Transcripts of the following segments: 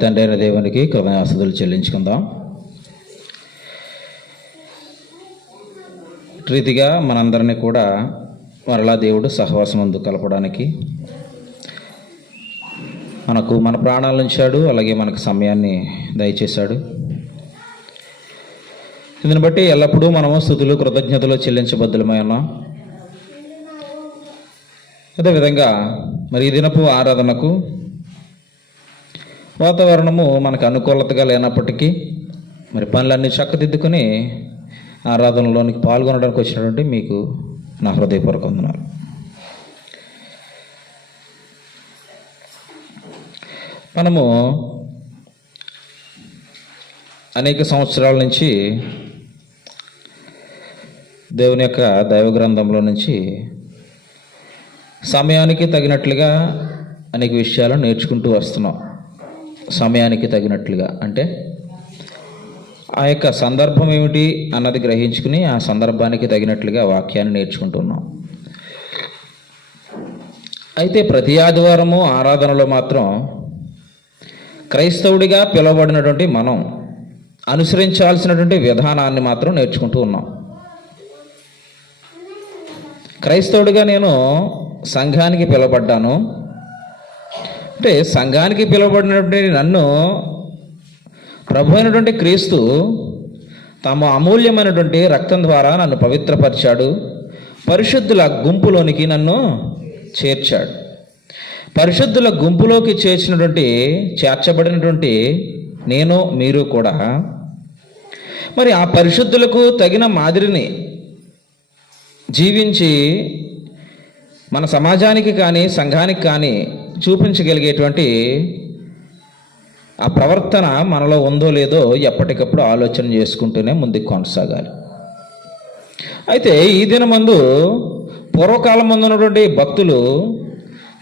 తండ్రి అయిన దేవునికి కృతజ్ఞతాస్తుతులు చెల్లించుకుందాం. రీతిగా మనందరినీ కూడా మరలా దేవుడు సహవాసం ముందు కలపడానికి మన ప్రాణాలు ఉంచాడు. అలాగే మనకు సమయాన్ని దయచేశాడు. దీన్ని బట్టి ఎల్లప్పుడూ మనము స్తుతులు కృతజ్ఞతలు చెల్లించబద్దులమై ఉన్నాం. అదేవిధంగా మరి ఈ దినపు ఆరాధనకు వాతావరణము మనకు అనుకూలతగా లేనప్పటికీ మరి పనులన్నీ చక్కదిద్దుకొని ఆరాధనలోనికి పాల్గొనడానికి వచ్చినటువంటి మీకు నా హృదయపూర్వక వందనాలు. మనము అనేక సంవత్సరాల నుంచి దేవుని యొక్క దైవ గ్రంథంలో నుంచి సమయానికి తగినట్లుగా అనేక విషయాలు నేర్చుకుంటూ వస్తున్నాం. సమయానికి తగినట్లుగా అంటే ఆ యొక్క సందర్భం ఏమిటి అన్నది గ్రహించుకుని ఆ సందర్భానికి తగినట్లుగా వాక్యాన్ని నేర్చుకుంటున్నాం. అయితే ప్రతి ఆదివారము ఆరాధనలో మాత్రం క్రైస్తవుడిగా పిలువబడినటువంటి మనం అనుసరించాల్సినటువంటి విధానాన్ని మాత్రం నేర్చుకుంటూ ఉన్నాం. క్రైస్తవుడిగా నేను సంఘానికి పిలువబడ్డాను అంటే సంఘానికి పిలువబడినటువంటి నన్ను ప్రభు అయినటువంటి క్రీస్తు తమ అమూల్యమైనటువంటి రక్తం ద్వారా నన్ను పవిత్రపరిచాడు. పరిశుద్ధుల గుంపులోనికి నన్ను చేర్చాడు. పరిశుద్ధుల గుంపులోకి చేర్చబడినటువంటి నేను మీరు కూడా మరి ఆ పరిశుద్ధులకు తగిన మాదిరిని జీవించి మన సమాజానికి కానీ సంఘానికి కానీ చూపించగలిగేటువంటి ఆ ప్రవర్తన మనలో ఉందో లేదో ఎప్పటికప్పుడు ఆలోచన చేసుకుంటూనే ముందుకు కొనసాగాలి. అయితే ఈ దినమందు పూర్వకాలం ముందు ఉన్నటువంటి భక్తులు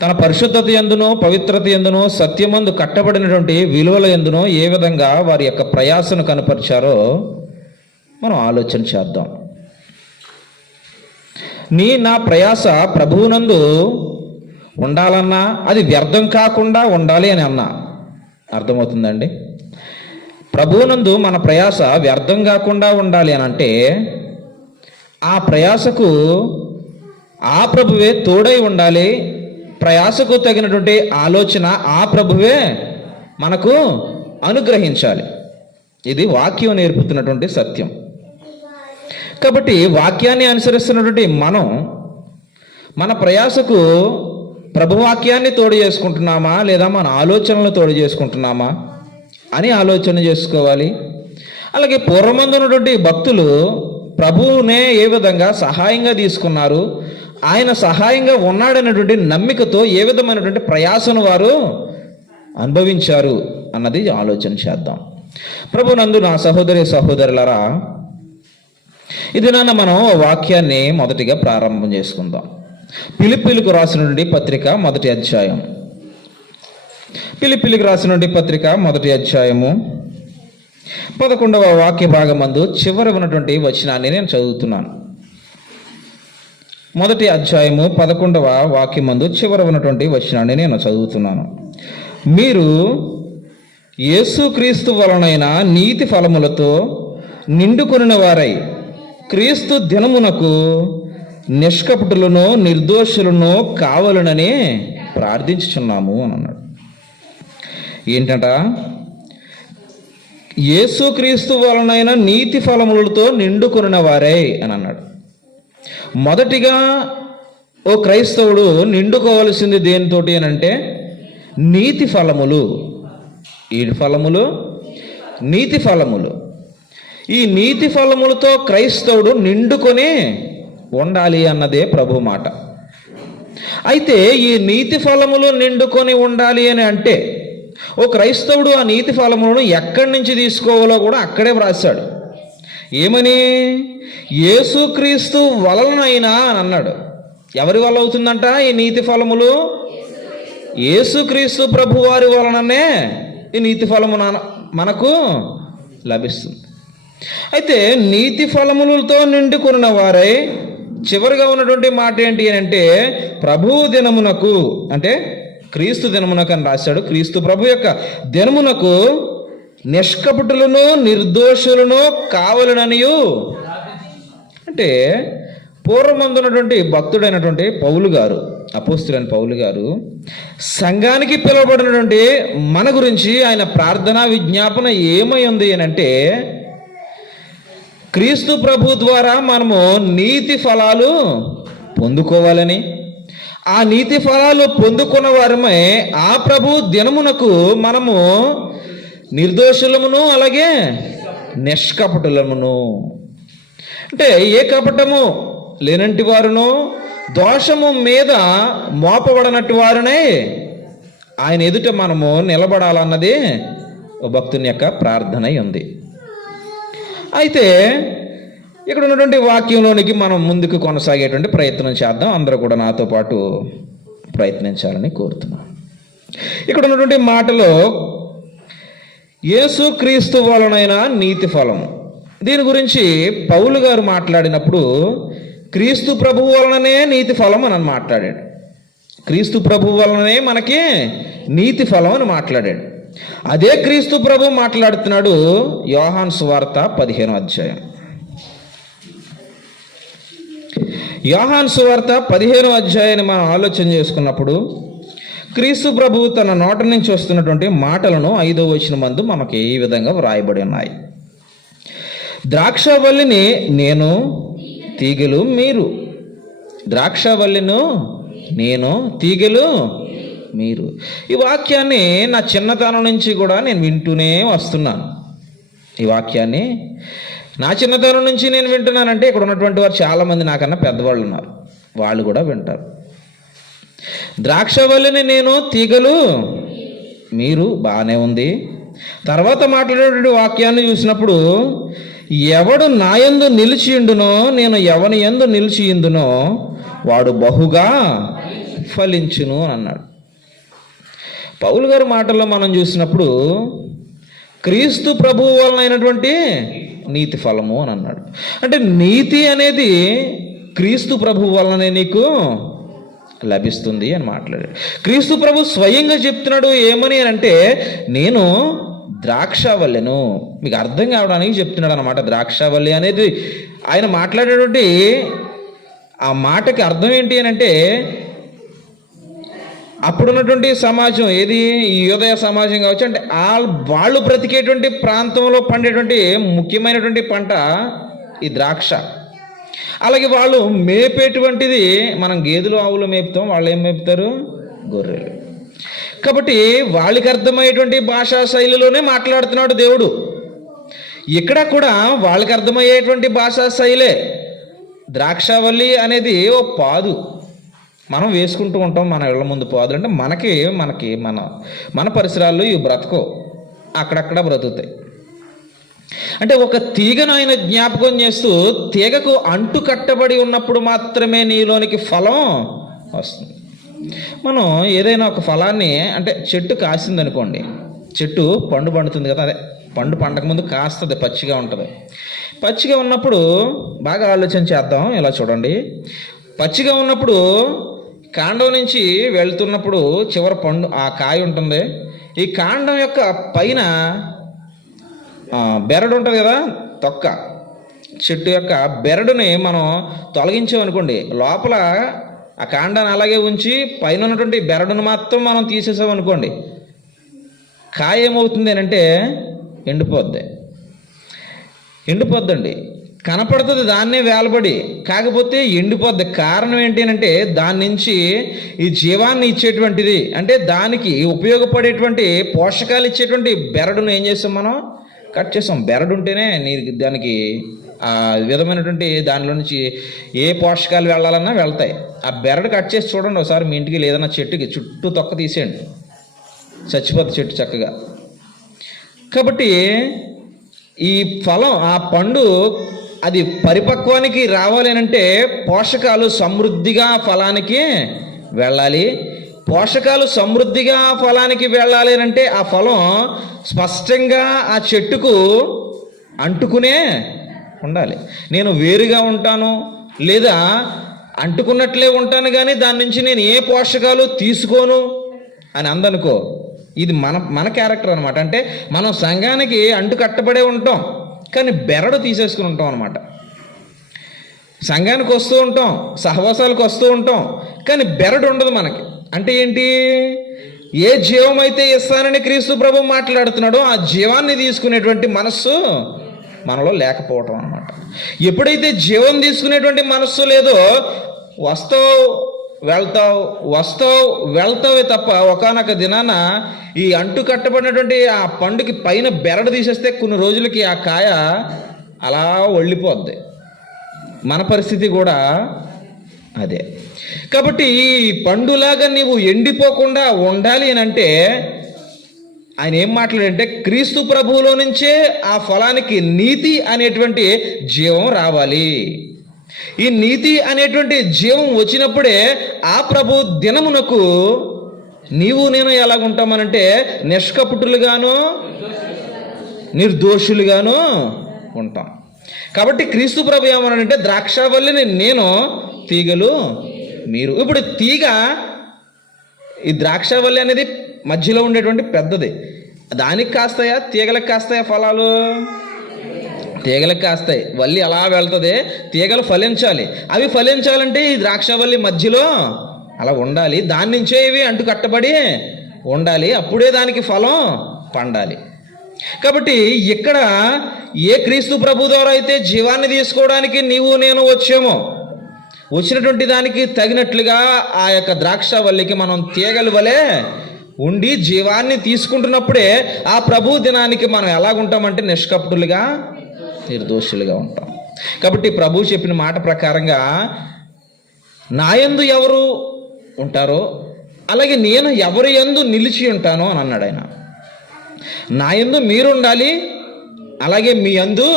తన పరిశుద్ధత యందునో పవిత్రత యందునో సత్యమందు కట్టబడినటువంటి విలువల యందునో ఏ విధంగా వారి యొక్క ప్రయాసను కనపరిచారో మనం ఆలోచన చేద్దాం. నా ప్రయాస ప్రభువునందు ఉండాలన్నా అది వ్యర్థం కాకుండా ఉండాలి అని అన్నా. అర్థమవుతుందండి? ప్రభువునందు మన ప్రయాస వ్యర్థం కాకుండా ఉండాలి అని అంటే ఆ ప్రయాసకు ఆ ప్రభువే తోడై ఉండాలి. ప్రయాసకు తగినటువంటి ఆలోచన ఆ ప్రభువే మనకు అనుగ్రహించాలి. ఇది వాక్యం నేర్పుతున్నటువంటి సత్యం. కాబట్టి వాక్యాన్ని అనుసరిస్తున్నటువంటి మనం మన ప్రయాసకు ప్రభువాక్యాన్ని తోడు చేసుకుంటున్నామా లేదా మన ఆలోచనలు తోడు చేసుకుంటున్నామా అని ఆలోచన చేసుకోవాలి. అలాగే పూర్వమందు ఉన్నటువంటి భక్తులు ప్రభువునే ఏ విధంగా సహాయంగా తీసుకున్నారు, ఆయన సహాయంగా ఉన్నాడనేటువంటి నమ్మికతో ఏ విధమైనటువంటి ప్రయాసను వారు అనుభవించారు అన్నది ఆలోచన చేద్దాం. ప్రభునందు నా సహోదరి సహోదరులారా, ఇది మనం వాక్యాన్ని మొదటిగా ప్రారంభం చేసుకుందాం. ఫిలిప్పీలకు రాసినటువంటి పత్రిక మొదటి అధ్యాయం. ఫిలిప్పీలకు రాసినటువంటి పత్రిక మొదటి అధ్యాయము 11వ వాక్య భాగమందు చివరి ఉన్నటువంటి వచనాన్ని నేను చదువుతున్నాను. మొదటి అధ్యాయము 11వ వాక్యమందు చివరి ఉన్నటువంటి వచనాన్ని నేను చదువుతున్నాను. మీరు యేసుక్రీస్తు వలనైన నీతి ఫలములతో నిండుకొనిన వారై క్రీస్తు దినమునకు నిష్కపటులను నిర్దోషులను కావాలనని ప్రార్థించుచున్నాము అని అన్నాడు. ఏంటంట? యేసుక్రీస్తు వలనైన నీతి ఫలములతో నిండుకొనిన వారే అని అన్నాడు. మొదటిగా ఓ క్రైస్తవుడు నిండుకోవలసింది దేనితోటి అని అంటే నీతి ఫలములు. ఈ ఫలములు నీతి ఫలములు. ఈ నీతి ఫలములతో క్రైస్తవుడు నిండుకొని ఉండాలి అన్నదే ప్రభు మాట. అయితే ఈ నీతి ఫలములు నిండుకొని ఉండాలి అని అంటే ఓ క్రైస్తవుడు ఆ నీతి ఫలములను ఎక్కడి నుంచి తీసుకోవాలో కూడా అక్కడే వ్రాశాడు. ఏమని? యేసుక్రీస్తు వలనైనా అని అన్నాడు. ఎవరి వల్ల అవుతుందంట ఈ నీతి ఫలములు? యేసుక్రీస్తు ప్రభు వారి వలననే ఈ నీతి ఫలము మనకు లభిస్తుంది. అయితే నీతి ఫలములతో నిండుకున్న వారై చివరిగా ఉన్నటువంటి మాట ఏంటి అని అంటే ప్రభు దినమునకు అంటే క్రీస్తు దినమునకు అని రాశాడు. క్రీస్తు ప్రభు యొక్క దినమునకు నిష్కపటులను నిర్దోషులను కావలననియు. అంటే పూర్వమందున్నటువంటి భక్తుడైనటువంటి పౌలు గారు, అపోస్తులైన పౌలు గారు సంఘానికి పిలువబడినటువంటి మన గురించి ఆయన ప్రార్థనా విజ్ఞాపన ఏమై ఉంది అంటే, క్రీస్తు ప్రభు ద్వారా మనము నీతి ఫలాలు పొందుకోవాలని, ఆ నీతి ఫలాలు పొందుకున్న వారమే ఆ ప్రభు దినమునకు మనము నిర్దోషులమును అలాగే నిష్కపటులమును. అంటే ఏ కపటము లేనంటి వారును దోషము మీద మోపబడినట్టు వారునే ఆయన ఎదుట మనము నిలబడాలన్నది భక్తుని యొక్క ప్రార్థన ఉంది. అయితే ఇక్కడ ఉన్నటువంటి వాక్యంలోనికి మనం ముందుకు కొనసాగేటువంటి ప్రయత్నం చేద్దాం. అందరూ కూడా నాతో పాటు ప్రయత్నించాలని కోరుతున్నాను. ఇక్కడ ఉన్నటువంటి మాటలో యేసు క్రీస్తు వలనైన నీతి ఫలం, దీని గురించి పౌలు గారు మాట్లాడినప్పుడు క్రీస్తు ప్రభువు వలననే నీతి ఫలం అని మాట్లాడాడు. క్రీస్తు ప్రభువు వలననే మనకి నీతి ఫలం అని మాట్లాడాడు. అదే క్రీస్తు ప్రభు మాట్లాడుతున్నాడు యోహాను సువార్త 15వ అధ్యాయం. యోహాను సువార్త 15వ అధ్యాయాన్ని మనం ఆలోచన చేసుకున్నప్పుడు క్రీస్తు ప్రభు తన నోట నుంచి వస్తున్నటువంటి మాటలను 5వ వచనం మందు మనకి ఈ విధంగా వ్రాయబడి ఉన్నాయి. ద్రాక్షవల్లిని నేను, తీగలు మీరు. ద్రాక్షవల్లిను నేను, తీగలు మీరు. ఈ వాక్యాన్ని నా చిన్నతనం నుంచి కూడా నేను వింటూనే వస్తున్నాను. ఈ వాక్యాన్ని నా చిన్నతనం నుంచి నేను వింటున్నానంటే ఇక్కడ ఉన్నటువంటి వారు చాలామంది నాకన్నా పెద్దవాళ్ళు ఉన్నారు, వాళ్ళు కూడా వింటారు. ద్రాక్షవల్లిని నేను, తీగలు మీరు. బాగానే ఉంది. తర్వాత మాట్లాడేటువంటి వాక్యాన్ని చూసినప్పుడు ఎవడు నా యందు నిలిచియుండునో నేను ఎవని యందు నిలిచియుందునో వాడు బహుగా ఫలించును అని అన్నాడు. పౌలు గారి మాటల్లో మనం చూసినప్పుడు క్రీస్తు ప్రభువు వలన అయినటువంటి నీతి ఫలము అని అన్నాడు. అంటే నీతి అనేది క్రీస్తు ప్రభువు వలననే నీకు లభిస్తుంది అని మాట్లాడాడు. క్రీస్తు ప్రభు స్వయంగా చెప్తున్నాడు ఏమని అంటే, నేను ద్రాక్షవల్లెను. మీకు అర్థం కావడానికి చెప్తున్నాడు అన్నమాట. ద్రాక్షవల్లి అనేది ఆయన మాట్లాడేటువంటి ఆ మాటకి అర్థం ఏంటి అని అంటే, అప్పుడున్నటువంటి సమాజం ఏది, ఈ యూదయ సమాజం కావచ్చు, అంటే వాళ్ళు బ్రతికేటువంటి ప్రాంతంలో పండేటువంటి ముఖ్యమైనటువంటి పంట ఈ ద్రాక్ష. అలాగే వాళ్ళు మేపేటువంటిది, మనం గేదెలు ఆవులు మేపుతాం, వాళ్ళు ఏం మేపుతారు, గొర్రెలు. కాబట్టి వాళ్ళకి అర్థమయ్యేటువంటి భాషా శైలిలోనే మాట్లాడుతున్నాడు దేవుడు. ఇక్కడ కూడా వాళ్ళకి అర్థమయ్యేటువంటి భాషా శైలే. ద్రాక్షవల్లి అనేది ఓ పాదు మనం వేసుకుంటూ ఉంటాం మన ఇళ్ళ ముందు. పాదులు అంటే మనకి మన పరిసరాల్లో ఇవి బ్రతకో, అక్కడక్కడ బ్రతుకుతాయి. అంటే ఒక తీగను ఆయన జ్ఞాపకం చేస్తూ, తీగకు అంటు కట్టబడి ఉన్నప్పుడు మాత్రమే నీలోనికి ఫలం వస్తుంది. మనం ఏదైనా ఒక ఫలాన్ని, అంటే చెట్టు కాసింది అనుకోండి, చెట్టు పండు పండుతుంది కదా, అదే పండు పండక ముందు కాస్తుంది, పచ్చిగా ఉంటుంది. పచ్చిగా ఉన్నప్పుడు బాగా ఆలోచన చేద్దాం. ఇలా చూడండి, పచ్చిగా ఉన్నప్పుడు కాండం నుంచి వెళ్తున్నప్పుడు చివరి పండు ఆ కాయ ఉంటుంది. ఈ కాండం యొక్క పైన బెరడు ఉంటుంది కదా, తొక్క, చెట్టు యొక్క బెరడుని మనం తొలగించామనుకోండి, లోపల ఆ కాండాన్ని అలాగే ఉంచి పైన ఉన్నటువంటి బెరడును మాత్రం మనం తీసేసామనుకోండి, కాయ ఏమవుతుంది అంటే ఎండిపోద్దండి. కనపడుతుంది దాన్నే వేలబడి, కాకపోతే ఎండిపోద్ది. కారణం ఏంటి అంటే దాని నుంచి ఈ జీవాన్ని ఇచ్చేటువంటిది, అంటే దానికి ఉపయోగపడేటువంటి పోషకాలు ఇచ్చేటువంటి బెరడును ఏం చేస్తాం, మనం కట్ చేస్తాం. బెరడు ఉంటేనే దానికి ఆ విధమైనటువంటి దానిలో నుంచి ఏ పోషకాలు వెళ్ళాలన్నా వెళ్తాయి. ఆ బెరడు కట్ చేసి చూడండి ఒకసారి మీ ఇంటికి, లేదన్నా చెట్టుకి చుట్టూ తొక్క తీసేయండి, చచ్చిపోతుంది చెట్టు చక్కగా. కాబట్టి ఈ ఫలం, ఆ పండు అది పరిపక్వానికి రావాలి అంటే పోషకాలు సమృద్ధిగా ఫలానికి వెళ్ళాలి. పోషకాలు సమృద్ధిగా ఫలానికి వెళ్ళాలి అంటే ఆ ఫలం స్పష్టంగా ఆ చెట్టుకు అంటుకునే ఉండాలి. నేను వేరుగా ఉంటాను లేదా అంటుకున్నట్లే ఉంటాను, కానీ దాని నుంచి నేను ఏ పోషకాలు తీసుకోను, అని అందనుకో, ఇది మన క్యారెక్టర్ అనమాట. అంటే మనం సంఘానికి అంటు కట్టబడే ఉంటాం, కానీ బెరడు తీసేసుకుని ఉంటాం అనమాట. సంఘానికి వస్తూ ఉంటాం, సహవాసాలకు వస్తూ ఉంటాం, కానీ బెరడు ఉండదు మనకి. అంటే ఏంటి? ఏ జీవం అయితే ఇస్తానని క్రీస్తు ప్రభు మాట్లాడుతున్నాడో ఆ జీవాన్ని తీసుకునేటువంటి మనస్సు మనలో లేకపోవటం అనమాట. ఎప్పుడైతే జీవం తీసుకునేటువంటి మనస్సు లేదో, వస్తావు వెళ్తావే తప్ప ఒకానొక దినాన ఈ అంటు కట్టబడినటువంటి ఆ పండుకి పైన బెరడు తీసేస్తే కొన్ని రోజులకి ఆ కాయ అలా ఒళ్ళిపోద్ది. మన పరిస్థితి కూడా అదే. కాబట్టి ఈ పండులాగా నీవు ఎండిపోకుండా ఉండాలి అని అంటే ఆయన ఏం మాట్లాడంటే, క్రీస్తు ప్రభువులో నుంచే ఆ ఫలానికి నీతి అనేటువంటి జీవం రావాలి. ఈ నీతి అనేటువంటి జీవం వచ్చినప్పుడే ఆ ప్రభు దినమునకు నీవు నేను ఎలాగుంటామనంటే నిష్కపటులుగాను నిర్దోషులుగాను ఉంటాం. కాబట్టి క్రీస్తు ప్రభు ఏమన్నాడంటే, ద్రాక్షావల్లిని నేను, తీగలు మీరు. ఇప్పుడు తీగ, ఈ ద్రాక్షావల్లి అనేది మధ్యలో ఉండేటువంటి పెద్దది, దానికి కాస్తాయా తీగలకు కాస్తాయా ఫలాలు? తీగలకు కాస్తాయి. వల్లి అలా వెళ్తుంది, తీగలు ఫలించాలి. అవి ఫలించాలంటే ఈ ద్రాక్షావల్లి మధ్యలో అలా ఉండాలి, దాని నుంచే ఇవి అంటు కట్టబడి ఉండాలి, అప్పుడే దానికి ఫలం పండాలి. కాబట్టి ఇక్కడ ఏ క్రీస్తు ప్రభు ద్వారా అయితే జీవాన్ని తీసుకోవడానికి నీవు నేను వచ్చామో, వచ్చినటువంటి దానికి తగినట్లుగా ఆ యొక్క ద్రాక్షావల్లికి మనం తీగల వలె ఉండి జీవాన్ని తీసుకుంటున్నప్పుడే ఆ ప్రభు దినానికి మనం ఎలాగుంటామంటే నిష్కపటులుగా నిర్దోషులుగా ఉంటాం. కాబట్టి ప్రభు చెప్పిన మాట ప్రకారంగా నాయందు ఎవరు ఉంటారో అలాగే నేను ఎవరి యందు నిలిచి ఉంటానో అని అన్నాడు ఆయన. నాయందు మీరుండాలి, అలాగే మీ యందు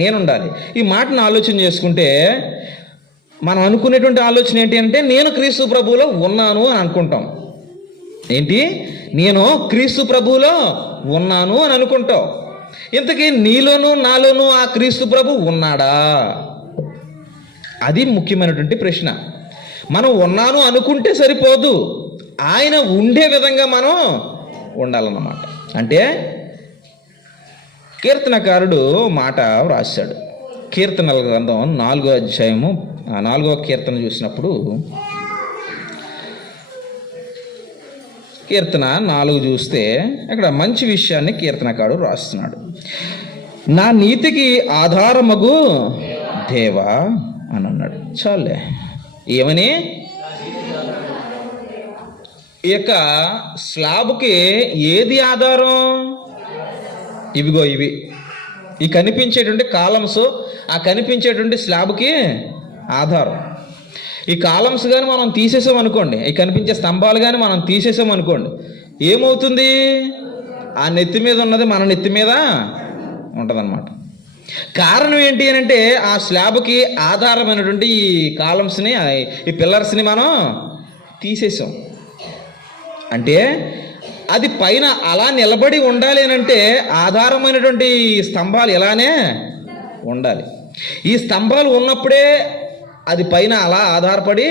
నేనుండాలి. ఈ మాటను ఆలోచన చేసుకుంటే మనం అనుకునేటువంటి ఆలోచన ఏంటి అంటే, నేను క్రీస్తు ప్రభువులో ఉన్నాను అని అనుకుంటాం. ఏంటి? నేను క్రీస్తు ప్రభువులో ఉన్నాను అని అనుకుంటావు. ఇంతకీ నీలోనూ నాలోనూ ఆ క్రీస్తు ప్రభు ఉన్నాడా? అది ముఖ్యమైనటువంటి ప్రశ్న. మనం ఉన్నాను అనుకుంటే సరిపోదు, ఆయన ఉండే విధంగా మనం ఉండాలన్నమాట. అంటే కీర్తనకారుడు మాట వ్రాశాడు. కీర్తనల గ్రంథం 4వ అధ్యాయము 4వ కీర్తన చూసినప్పుడు, కీర్తన 4 చూస్తే అక్కడ మంచి విషయాన్ని కీర్తనకారుడు రాస్తున్నాడు. నా నీతికి ఆధారమగు దేవా అని అన్నాడు. చాలే. ఏమని? ఈ యొక్క స్లాబ్కి ఏది ఆధారం? ఇవిగో ఇవి, ఈ కనిపించేటువంటి కాలమ్స్, ఆ కనిపించేటువంటి స్లాబ్కి ఆధారం. ఈ కాలమ్స్ కానీ మనం తీసేసాం అనుకోండి, ఈ కనిపించే స్తంభాలు కానీ మనం తీసేసాం అనుకోండి, ఏమవుతుంది? ఆ నెత్తి మీద ఉన్నది మన నెత్తి మీద ఉంటుందన్నమాట. కారణం ఏంటి అని అంటే, ఆ స్లాబ్కి ఆధారమైనటువంటి ఈ కాలమ్స్ని, ఈ పిల్లర్స్ని మనం తీసేసాం. అంటే అది పైన అలా నిలబడి ఉండాలి అని అంటే ఆధారమైనటువంటి స్తంభాలు ఇలానే ఉండాలి. ఈ స్తంభాలు ఉన్నప్పుడే అది పైన అలా ఆధారపడి.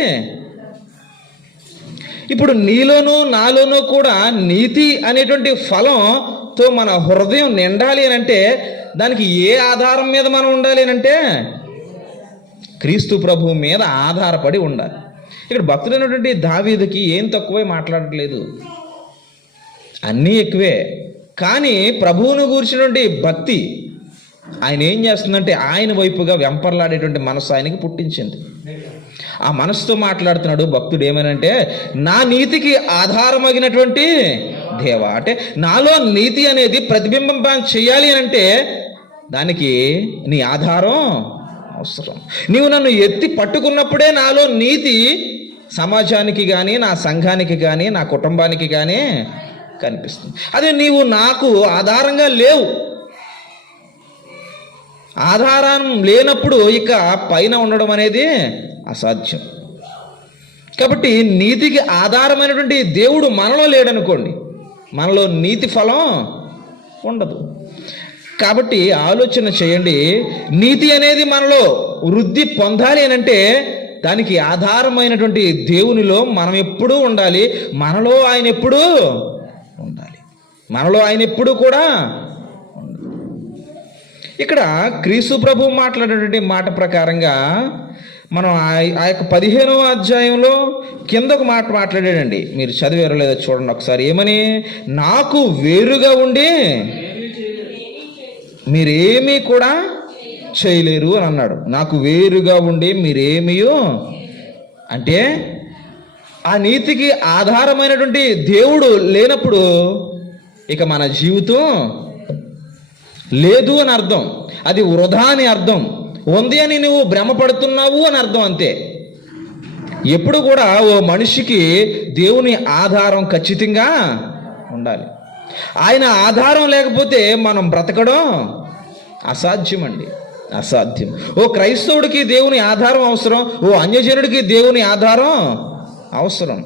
ఇప్పుడు నీలోనూ నాలోనూ కూడా నీతి అనేటువంటి ఫలంతో మన హృదయం నిండాలి అని అంటే దానికి ఏ ఆధారం మీద మనం ఉండాలి అని అంటే క్రీస్తు ప్రభువు మీద ఆధారపడి ఉండాలి. ఇక్కడ భక్తుడైనటువంటి దావీదుకి ఏం తక్కువే మాట్లాడట్లేదు, అన్నీ ఎక్కువే. కానీ ప్రభువును గూర్చినటువంటి భక్తి ఆయన ఏం చేస్తుందంటే ఆయన వైపుగా వెంపర్లాడేటువంటి మనసు ఆయనకి పుట్టించింది. ఆ మనసుతో మాట్లాడుతున్నాడు భక్తుడు. ఏమనంటే, నా నీతికి ఆధారమగినటువంటి దేవా, అంటే నాలో నీతి అనేది ప్రతిబింబం చేయాలి అని అంటే దానికి నీ ఆధారం అవసరం. నీవు నన్ను ఎత్తి పట్టుకున్నప్పుడే నాలో నీతి సమాజానికి కానీ, నా సంఘానికి కానీ, నా కుటుంబానికి కానీ కనిపిస్తుంది. అదే నీవు నాకు ఆధారంగా లేవు, ఆధారం లేనప్పుడు ఇక పైన ఉండడం అనేది అసాధ్యం. కాబట్టి నీతికి ఆధారమైనటువంటి దేవుడు మనలో లేడనుకోండి, మనలో నీతి ఫలం ఉండదు. కాబట్టి ఆలోచన చేయండి, నీతి అనేది మనలో వృద్ధి పొందాలి అని అంటే దానికి ఆధారమైనటువంటి దేవునిలో మనం ఎప్పుడూ ఉండాలి. మనలో ఆయన ఎప్పుడూ ఉండాలి. మనలో ఆయన ఎప్పుడూ కూడా ఉండాలి. ఇక్కడ క్రీస్తు ప్రభు మాట్లాడేటువంటి మాట ప్రకారంగా మనం ఆ యొక్క 15వ అధ్యాయంలో కిందకు మాట మాట్లాడాడండి. మీరు చదివారో లేదో చూడండి ఒకసారి. ఏమని? నాకు వేరుగా ఉండి మీరేమీ కూడా చేయలేరు అని అన్నాడు. నాకు వేరుగా ఉండి మీరేమీ అంటే ఆ నీతికి ఆధారమైనటువంటి దేవుడు లేనప్పుడు ఇక మన జీవితం లేదు అని అర్థం. అది వృధా అని అర్థం. ఉంది అని నువ్వు భ్రమపడుతున్నావు అని అర్థం, అంతే. ఎప్పుడు కూడా ఓ మనిషికి దేవుని ఆధారం ఖచ్చితంగా ఉండాలి. ఆయన ఆధారం లేకపోతే మనం బ్రతకడం అసాధ్యం అండి, అసాధ్యం. ఓ క్రైస్తవుడికి దేవుని ఆధారం అవసరం, ఓ అన్యజనుడికి దేవుని ఆధారం అవసరం.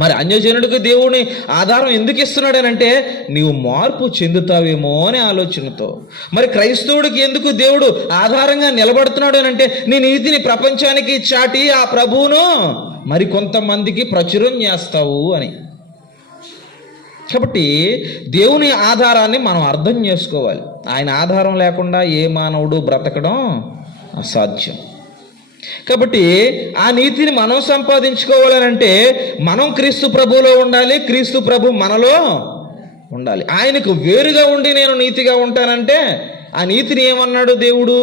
మరి అన్యజనుడికి దేవుని ఆధారం ఎందుకు ఇస్తున్నాడనంటే నీవు మార్పు చెందుతావేమో అనే ఆలోచనతో. మరి క్రైస్తవుడికి ఎందుకు దేవుడు ఆధారంగా నిలబడుతున్నాడు అనంటే నీ నీతిని ప్రపంచానికి చాటి ఆ ప్రభువును మరి కొంతమందికి ప్రచురం చేస్తావు అని. కాబట్టి దేవుని ఆధారాన్ని మనం అర్థం చేసుకోవాలి. ఆయన ఆధారం లేకుండా ఏ మానవుడు బ్రతకడం అసాధ్యం. కాబట్టి ఆ నీతిని మనం సంపాదించుకోవాలనంటే మనం క్రీస్తు ప్రభువులో ఉండాలి, క్రీస్తు ప్రభు మనలో ఉండాలి. ఆయనకు వేరుగా ఉండి నేను నీతిగా ఉంటానంటే ఆ నీతిని ఏమన్నాడు దేవుడు?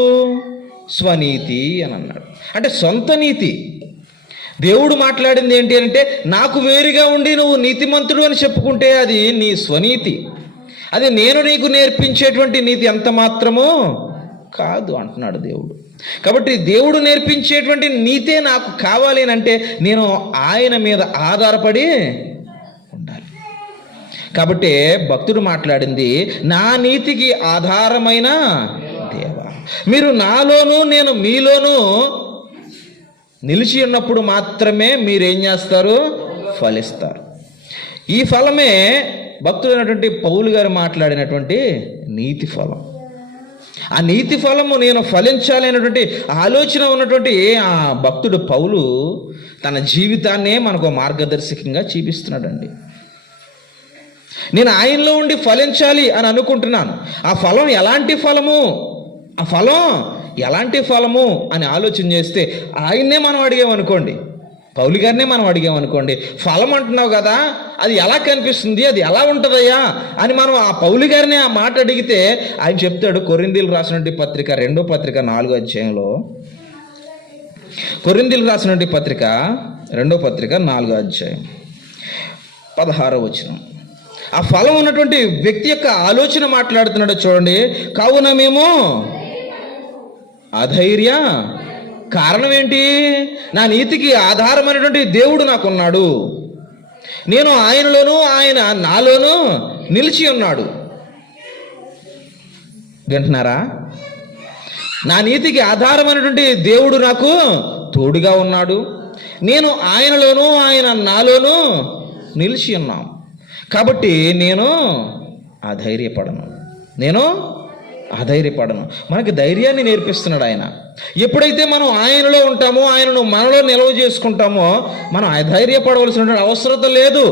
స్వనీతి అని అన్నాడు. అంటే సొంత నీతి. దేవుడు మాట్లాడింది ఏంటి అంటే నాకు వేరుగా ఉండి నువ్వు నీతిమంతుడు అని చెప్పుకుంటే అది నీ స్వనీతి. అది నేను నీకు నేర్పించేటువంటి నీతి ఎంత మాత్రమో కాదు అంటున్నాడు దేవుడు. కాబట్టి దేవుడు నేర్పించేటువంటి నీతే నాకు కావాలి అంటే నేను ఆయన మీద ఆధారపడి ఉండాలి. కాబట్టి భక్తుడు మాట్లాడింది నా నీతికి ఆధారమైన దేవా, మీరు నాలోనూ నేను మీలోనూ నిలిచి ఉన్నప్పుడు మాత్రమే మీరేం చేస్తారు? ఫలిస్తారు. ఈ ఫలమే భక్తుడైనటువంటి పౌలు గారు మాట్లాడినటువంటి నీతి ఫలం. ఆ నీతి ఫలము నేను ఫలించాలి అనేటువంటి ఆలోచన ఉన్నటువంటి ఆ భక్తుడు పౌలు తన జీవితాన్నే మనకు మార్గదర్శకంగా చూపిస్తున్నాడండి. నేను ఆయనలో ఉండి ఫలించాలి అని అనుకుంటున్నాను. ఆ ఫలం ఎలాంటి ఫలము, ఆ ఫలం ఎలాంటి ఫలము అని ఆలోచన చేస్తే ఆయన్నే మనం అడిగామనుకోండి, పౌలు గారినే మనం అడిగామనుకోండి, ఫలం అంటున్నావు కదా, అది ఎలా కనిపిస్తుంది, అది ఎలా ఉంటుందయ్యా అని మనం ఆ పౌలు గారిని ఆ మాట అడిగితే ఆయన చెప్తాడు. కొరింథీయులకు రాసినటువంటి పత్రిక 2వ పత్రిక 4వ అధ్యాయంలో, కొరింథీయులకు రాసినటువంటి పత్రిక 2వ పత్రిక 4వ అధ్యాయం 16వ వచనం. ఆ ఫలం ఉన్నటువంటి వ్యక్తి యొక్క ఆలోచన మాట్లాడుతున్నాడు చూడండి. కావున మేము అధైర్య కారణం ఏంటి? నా నీతికి ఆధారమైనటువంటి దేవుడు నాకున్నాడు, నేను ఆయనలోనూ ఆయన నాలోనూ నిలిచి ఉన్నాడు. వింటున్నారా? నా నీతికి ఆధారమైనటువంటి దేవుడు నాకు తోడుగా ఉన్నాడు, నేను ఆయనలోనూ ఆయన నాలోనూ నిలిచి ఉన్నాం. కాబట్టి నేను అధైర్యపడను, నేను అధైర్యపడను. మనకి ధైర్యాన్ని నేర్పిస్తున్నాడు ఆయన. ఎప్పుడైతే మనం ఆయనలో ఉంటామో, ఆయనను మనలో నిల్వ చేసుకుంటామో మనం అధైర్యపడవలసిన అవసరం లేదు.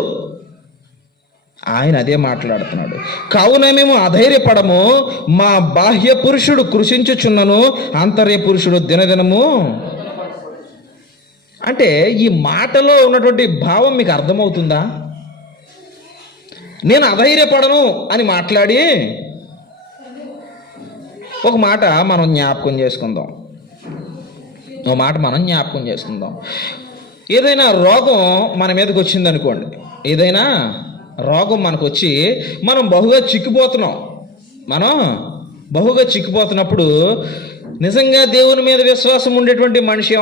ఆయన అదే మాట్లాడుతున్నాడు. కావున మేము అధైర్యపడము, మా బాహ్య పురుషుడు కృషించుచున్నను, ఆంతర్య పురుషుడు దినదినము. అంటే ఈ మాటలో ఉన్నటువంటి భావం మీకు అర్థమవుతుందా? నేను అధైర్యపడను అని మాట్లాడి ఒక మాట మనం జ్ఞాపకం చేసుకుందాం. ఒక మాట మనం జ్ఞాపకం చేసుకుందాం. ఏదైనా రోగం మన మీదకి వచ్చింది అనుకోండి, ఏదైనా రోగం మనకు వచ్చి మనం బహుగా చిక్కిపోతున్నప్పుడు నిజంగా దేవుని మీద విశ్వాసం ఉండేటువంటి మనిషి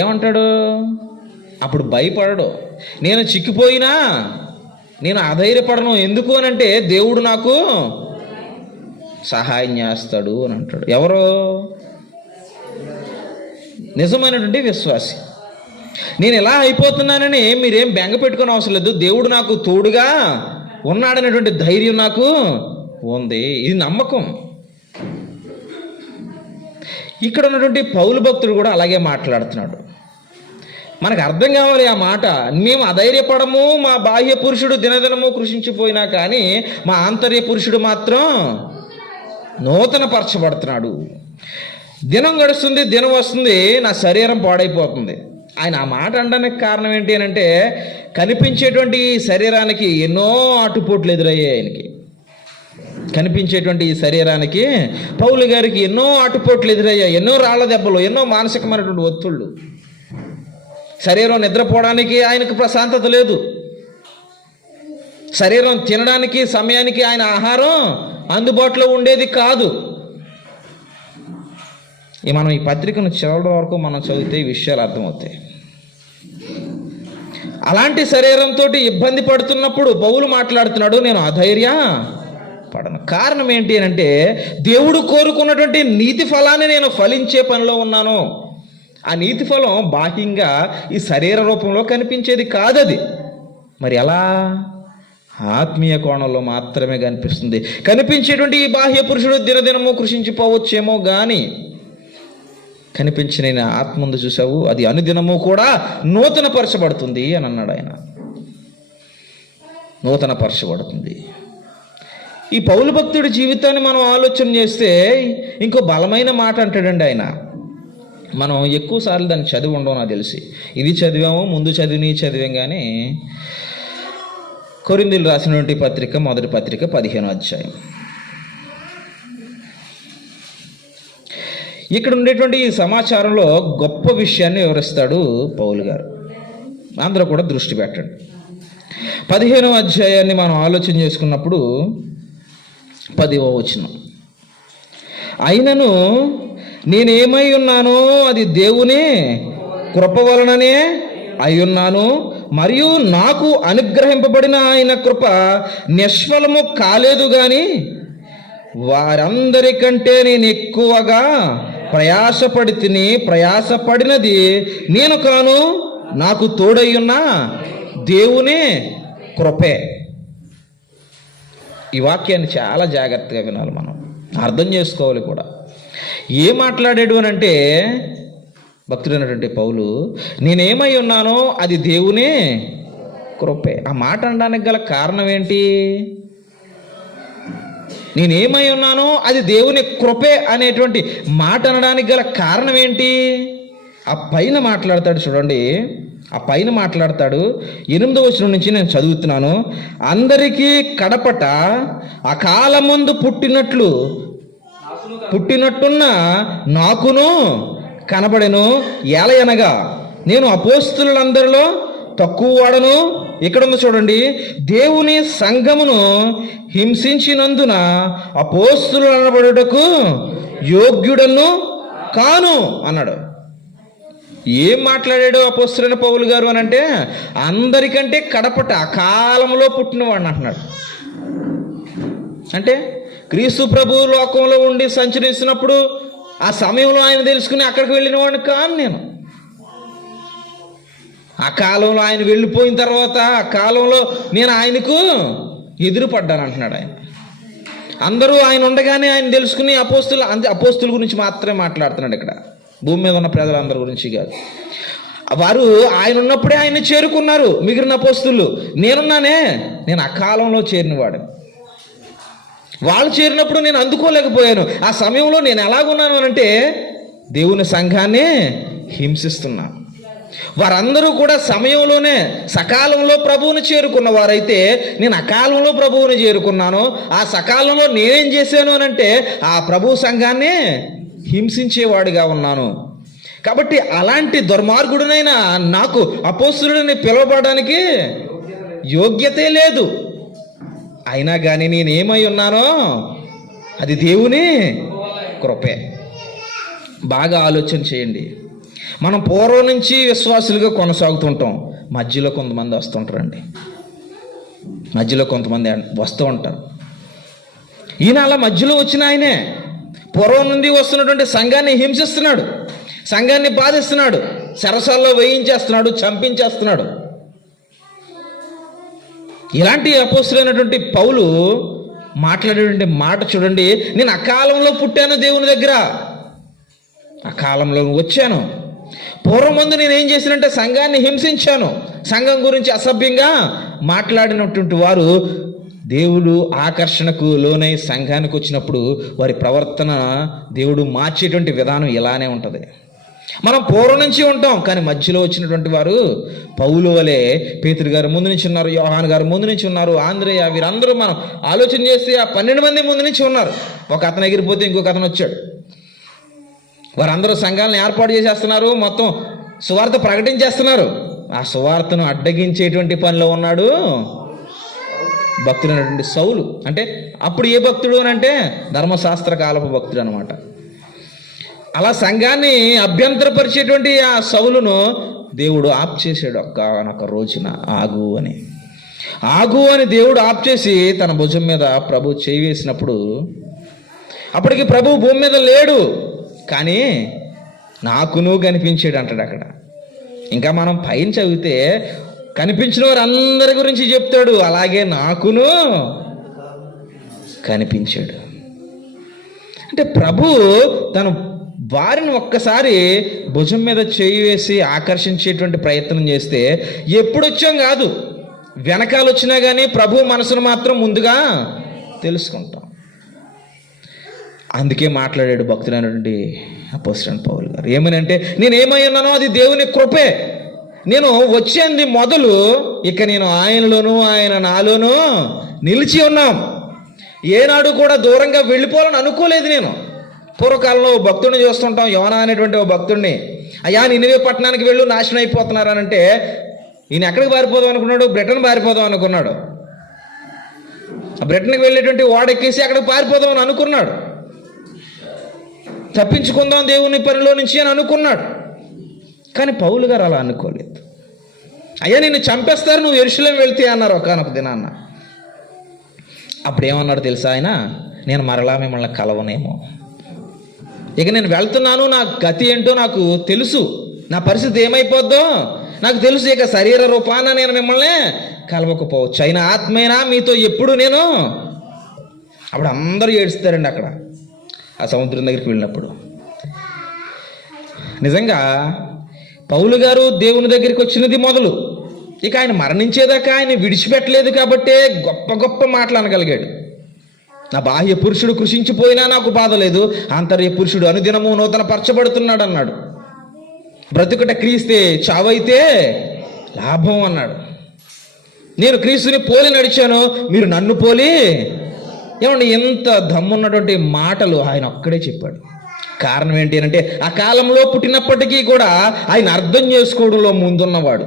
ఏమంటాడు? అప్పుడు భయపడడు. నేను చిక్కిపోయినా నేను అధైర్యపడను. ఎందుకు అనంటే దేవుడు నాకు సహాయం చేస్తాడు అని అంటాడు. ఎవరో? నిజమైనటువంటి విశ్వాసి. నేను ఇలా అయిపోతున్నానని మీరేం బెంగ పెట్టుకునే అవసరం లేదు, దేవుడు నాకు తోడుగా ఉన్నాడనేటువంటి ధైర్యం నాకు ఉంది. ఇది నమ్మకం. ఇక్కడ ఉన్నటువంటి పౌలు భక్తుడు కూడా అలాగే మాట్లాడుతున్నాడు. మనకు అర్థం కావాలి ఆ మాట. మేము అధైర్యపడము, మా బాహ్య పురుషుడు దినదినము కృషించిపోయినా కానీ మా ఆంతర్య పురుషుడు మాత్రం నూతన పరచబడుతున్నాడు. దినం గడుస్తుంది, దినం వస్తుంది, నా శరీరం పాడైపోతుంది. ఆయన ఆ మాట అనడానికి కారణం ఏంటి అని అంటే, కనిపించేటువంటి ఈ శరీరానికి ఎన్నో ఆటుపోట్లు ఎదురయ్యాయి. ఆయనకి కనిపించేటువంటి ఈ శరీరానికి పౌలు గారికి ఎన్నో ఆటుపోట్లు ఎదురయ్యాయి, ఎన్నో రాళ్ల దెబ్బలు, ఎన్నో మానసికమైనటువంటి ఒత్తిళ్ళు. శరీరం నిద్రపోవడానికి ఆయనకు ప్రశాంతత లేదు. శరీరం తినడానికి సమయానికి ఆయన ఆహారం అందుబాటులో ఉండేది కాదు. మనం ఈ పత్రికను చదవడం వరకు మనం చదివితే ఈ విషయాలు అర్థమవుతాయి. అలాంటి శరీరంతో ఇబ్బంది పడుతున్నప్పుడు పౌలు మాట్లాడుతున్నాడు, నేను అధైర్య పడను. కారణం ఏంటి అని అంటే, దేవుడు కోరుకున్నటువంటి నీతి ఫలాన్ని నేను ఫలించే పనిలో ఉన్నాను. ఆ నీతి ఫలం బాహ్యంగా ఈ శరీర రూపంలో కనిపించేది కాదది. మరి ఎలా? ఆత్మీయ కోణంలో మాత్రమే కనిపిస్తుంది. కనిపించేటువంటి ఈ బాహ్య పురుషుడు దినదినము కృషించిపోవచ్చేమో కానీ కనిపించిన ఆత్మ ముందు చూసావు, అది అనుదినము కూడా నూతన పరచబడుతుంది అని అన్నాడు ఆయన. నూతన పరచబడుతుంది. ఈ పౌలు భక్తుడి జీవితాన్ని మనం ఆలోచన చేస్తే ఇంకో బలమైన మాట అంటాడండి ఆయన. మనం ఎక్కువ సార్లు దాన్ని చదివి ఉండవు నాకు తెలిసి. ఇది చదివాము, ముందు చదివాం కానీ కొరింథీయులకు రాసినటువంటి పత్రిక, మొదటి పత్రిక 15వ అధ్యాయం. ఇక్కడ ఉండేటువంటి ఈ సమాచారంలో గొప్ప విషయాన్ని వివరిస్తాడు పౌలు గారు. అందరూ కూడా దృష్టి పెట్టండి. 15వ అధ్యాయాన్ని మనం ఆలోచన చేసుకున్నప్పుడు 10వ వచనం, అయినను నేనేమై ఉన్నానో అది దేవుని కృప వలననే అయ్యున్నాను, మరియు నాకు అనుగ్రహింపబడిన ఆయన కృప నిష్ఫలము కాలేదు గాని వారందరికంటే నేను ఎక్కువగా ప్రయాసపడినది నేను కాను, నాకు తోడయ్యున్న దేవుని కృపే. ఈ వాక్యాన్ని చాలా జాగ్రత్తగా వినాలి, మనం అర్థం చేసుకోవాలి కూడా. ఏం మాట్లాడాడు అని అంటే, భక్తుడైనటువంటి పౌలు నేనేమై ఉన్నానో అది దేవుని కృపే. ఆ మాట అనడానికి గల కారణం ఏంటి? నేనేమై ఉన్నానో అది దేవుని కృపే అనేటువంటి మాట అనడానికి గల కారణం ఏంటి? ఆ పైన మాట్లాడతాడు చూడండి. ఆ పైన మాట్లాడతాడు 8వ వచనం నుంచి నేను చదువుతున్నాను. అందరికీ కడపట అకాలమందు పుట్టినట్టున్న నాకును కనబడెను. ఏలయనగా నేను అపోస్తలులందరిలో తక్కువ వాడను. ఇక్కడ ఉంది చూడండి, దేవుని సంఘమును హింసించినందున అపోస్తలు అనబడుటకు యోగ్యుడను కాను అన్నాడు. ఏం మాట్లాడాడు అపోస్తలుడైన పౌలు గారు అని అంటే, అందరికంటే కడపట కాలంలో పుట్టినవాడిని అంటున్నాడు. అంటే క్రీస్తు ప్రభు లోకంలో ఉండి సంచరిస్తున్నప్పుడు ఆ సమయంలో ఆయన తెలుసుకుని అక్కడికి వెళ్ళిన వాడిని కాను నేను. ఆ కాలంలో ఆయన వెళ్ళిపోయిన తర్వాత ఆ కాలంలో నేను ఆయనకు ఎదురుపడ్డాను అంటున్నాడు ఆయన. అందరూ ఆయన ఉండగానే ఆయన తెలుసుకుని అపోస్తుల గురించి మాత్రమే మాట్లాడుతున్నాడు ఇక్కడ, భూమి మీద ఉన్న ప్రజలందరి గురించి కాదు. వారు ఆయన ఉన్నప్పుడే ఆయన్ని చేరుకున్నారు మిగిలిన అపోస్తులు. నేను ఆ కాలంలో చేరినవాడు. వాళ్ళు చేరినప్పుడు నేను అందుకోలేకపోయాను. ఆ సమయంలో నేను ఎలాగున్నాను అనంటే దేవుని సంఘాన్ని హింసిస్తున్నాను. వారందరూ కూడా సమయంలోనే సకాలంలో ప్రభువుని చేరుకున్న వారైతే నేను అకాలంలో ప్రభువుని చేరుకున్నాను. ఆ సకాలంలో నేనేం చేశాను అనంటే ఆ ప్రభు సంఘాన్ని హింసించేవాడిగా ఉన్నాను. కాబట్టి అలాంటి దుర్మార్గుడినైనా నాకు అపోస్తలుడని పిలువబడడానికి యోగ్యతే లేదు. అయినా కానీ నేనేమై ఉన్నానో అది దేవుని కృపే. బాగా ఆలోచన చేయండి. మనం పూర్వం నుంచి విశ్వాసులుగా కొనసాగుతుంటాం. మధ్యలో కొంతమంది వస్తుంటారండి, మధ్యలో కొంతమంది వస్తూ ఉంటారు. ఈయన అలా మధ్యలో వచ్చిన ఆయనే పూర్వం నుండి వస్తున్నటువంటి సంఘాన్ని హింసిస్తున్నాడు, సంఘాన్ని బాధిస్తున్నాడు, సరసాల్లో వేయించేస్తున్నాడు, చంపించేస్తున్నాడు. ఇలాంటి అపోస్తలుడైనటువంటి పౌలు మాట్లాడేటువంటి మాట చూడండి, నేను అకాలంలో పుట్టాను దేవుని దగ్గర. ఆ కాలంలో వచ్చాను. పూర్వం ముందు నేనేం చేశానంటే సంఘాన్ని హింసించాను, సంఘం గురించి అసభ్యంగా మాట్లాడినటువంటి వారు దేవుడు ఆకర్షణకు లోనై సంఘానికి వచ్చినప్పుడు వారి ప్రవర్తన దేవుడు మార్చేటువంటి విధానం ఇలానే ఉంటుంది. మనం పూర్వం నుంచి ఉంటాం, కానీ మధ్యలో వచ్చినటువంటి వారు పౌలు వలె పేతురు గారు ముందు నుంచి ఉన్నారు, యోహాన్ గారు ముందు నుంచి ఉన్నారు, ఆంద్రేయ, వీరందరూ మనం ఆలోచన చేస్తే ఆ 12 మంది ముందు నుంచి ఉన్నారు. ఒక అతను ఎగిరిపోతే ఇంకొక అతను వచ్చాడు. వారందరూ సంఘాలను ఏర్పాటు చేసేస్తున్నారు, మొత్తం సువార్త ప్రకటించేస్తున్నారు. ఆ సువార్తను అడ్డగించేటువంటి పనిలో ఉన్నాడు భక్తుడైనటువంటి సౌలు. అంటే అప్పుడు ఏ భక్తుడు అని అంటే ధర్మశాస్త్ర కాలపు భక్తుడు అనమాట. అలా సంఘాన్ని అభ్యంతరపరిచేటువంటి ఆ సౌలును దేవుడు ఆప్ చేశాడు. ఒక్క రోజున ఆగు అని దేవుడు ఆప్ చేసి తన భుజం మీద ప్రభు చేయి వేసినప్పుడు, అప్పటికి ప్రభు భూమి మీద లేడు, కానీ నాకును కనిపించాడు అంటాడు అక్కడ. ఇంకా మనం పైన చదివితే కనిపించిన వారు అందరి గురించి చెప్తాడు, అలాగే నాకును కనిపించాడు. అంటే ప్రభు తన వారిని ఒక్కసారి భుజం మీద చేయి వేసి ఆకర్షించేటువంటి ప్రయత్నం చేస్తే ఎప్పుడు వచ్చాం కాదు, వెనకాల వచ్చినా కానీ ప్రభు మనసును మాత్రం ముందుగా తెలుసుకుంటాం. అందుకే మాట్లాడాడు భక్తుడైనటువంటి అపోస్తలుడైన పౌలు గారు. ఏమనంటే నేనేమై ఉన్నానో అది దేవుని కృపే. నేను వచ్చేంది మొదలు, ఇక నేను ఆయనలోను ఆయన నాలోనూ నిలిచి ఉన్నాం. ఏనాడు కూడా దూరంగా వెళ్ళిపోవాలని అనుకోలేదు నేను. పూర్వకాలంలో భక్తుడిని చూస్తుంటాం, యోనా అనేటువంటి ఓ భక్తుడిని. అయ్యా నినివే పట్టణానికి వెళ్ళు, నాశనం అయిపోతున్నారనంటే ఈయన ఎక్కడికి పారిపోదాం అనుకున్నాడు? బ్రిటన్ పారిపోదాం అనుకున్నాడు. ఆ బ్రిటన్కి వెళ్ళేటువంటి ఓడెక్కేసి అక్కడికి పారిపోదాం అని అనుకున్నాడు. తప్పించుకుందాం దేవుని పనిలో నుంచి అని అనుకున్నాడు. కానీ పౌలు గారు అలా అనుకోలేదు. అయ్యా నిన్ను చంపేస్తారు, నువ్వు యెరూషలేము వెళ్తే అన్నారు ఒకానొక దినాన్న. అప్పుడు ఏమన్నాడు తెలుసా ఆయన? నేను మరలా మిమ్మల్ని కలవనేమో, ఇక నేను వెళ్తున్నాను, నా గతి ఏంటో నాకు తెలుసు, నా పరిస్థితి ఏమైపోద్దో నాకు తెలుసు, ఇక శరీర రూపాన నేను మిమ్మల్ని కలవకపోవచ్చు, అయినా ఆత్మైనా మీతో ఎప్పుడు నేను. అప్పుడు అందరూ ఏడుస్తారండి అక్కడ ఆ సముద్రం దగ్గరికి వెళ్ళినప్పుడు. నిజంగా పౌలు గారు దేవుని దగ్గరికి వచ్చినది మొదలు, ఇక ఆయన మరణించేదాకా ఆయన విడిచిపెట్టలేదు కాబట్టే గొప్ప గొప్ప మాటలు అనగలిగాడు. నా బాహ్య పురుషుడు కృషించిపోయినా నాకు బాధ లేదు, ఆంతర్య పురుషుడు అనుదినము నూతన పరచబడుతున్నాడు అన్నాడు. బ్రతుకుట క్రీస్తే, చావైతే లాభం అన్నాడు. నేను క్రీస్తుని పోలి నడిచాను, మీరు నన్ను పోలి. ఏమండి, ఎంత దమ్మున్నటువంటి మాటలు ఆయన ఒక్కడే చెప్పాడు. కారణం ఏంటి అంటే ఆ కాలంలో పుట్టినప్పటికీ కూడా ఆయన అర్థం చేసుకోవడంలో ముందున్నవాడు.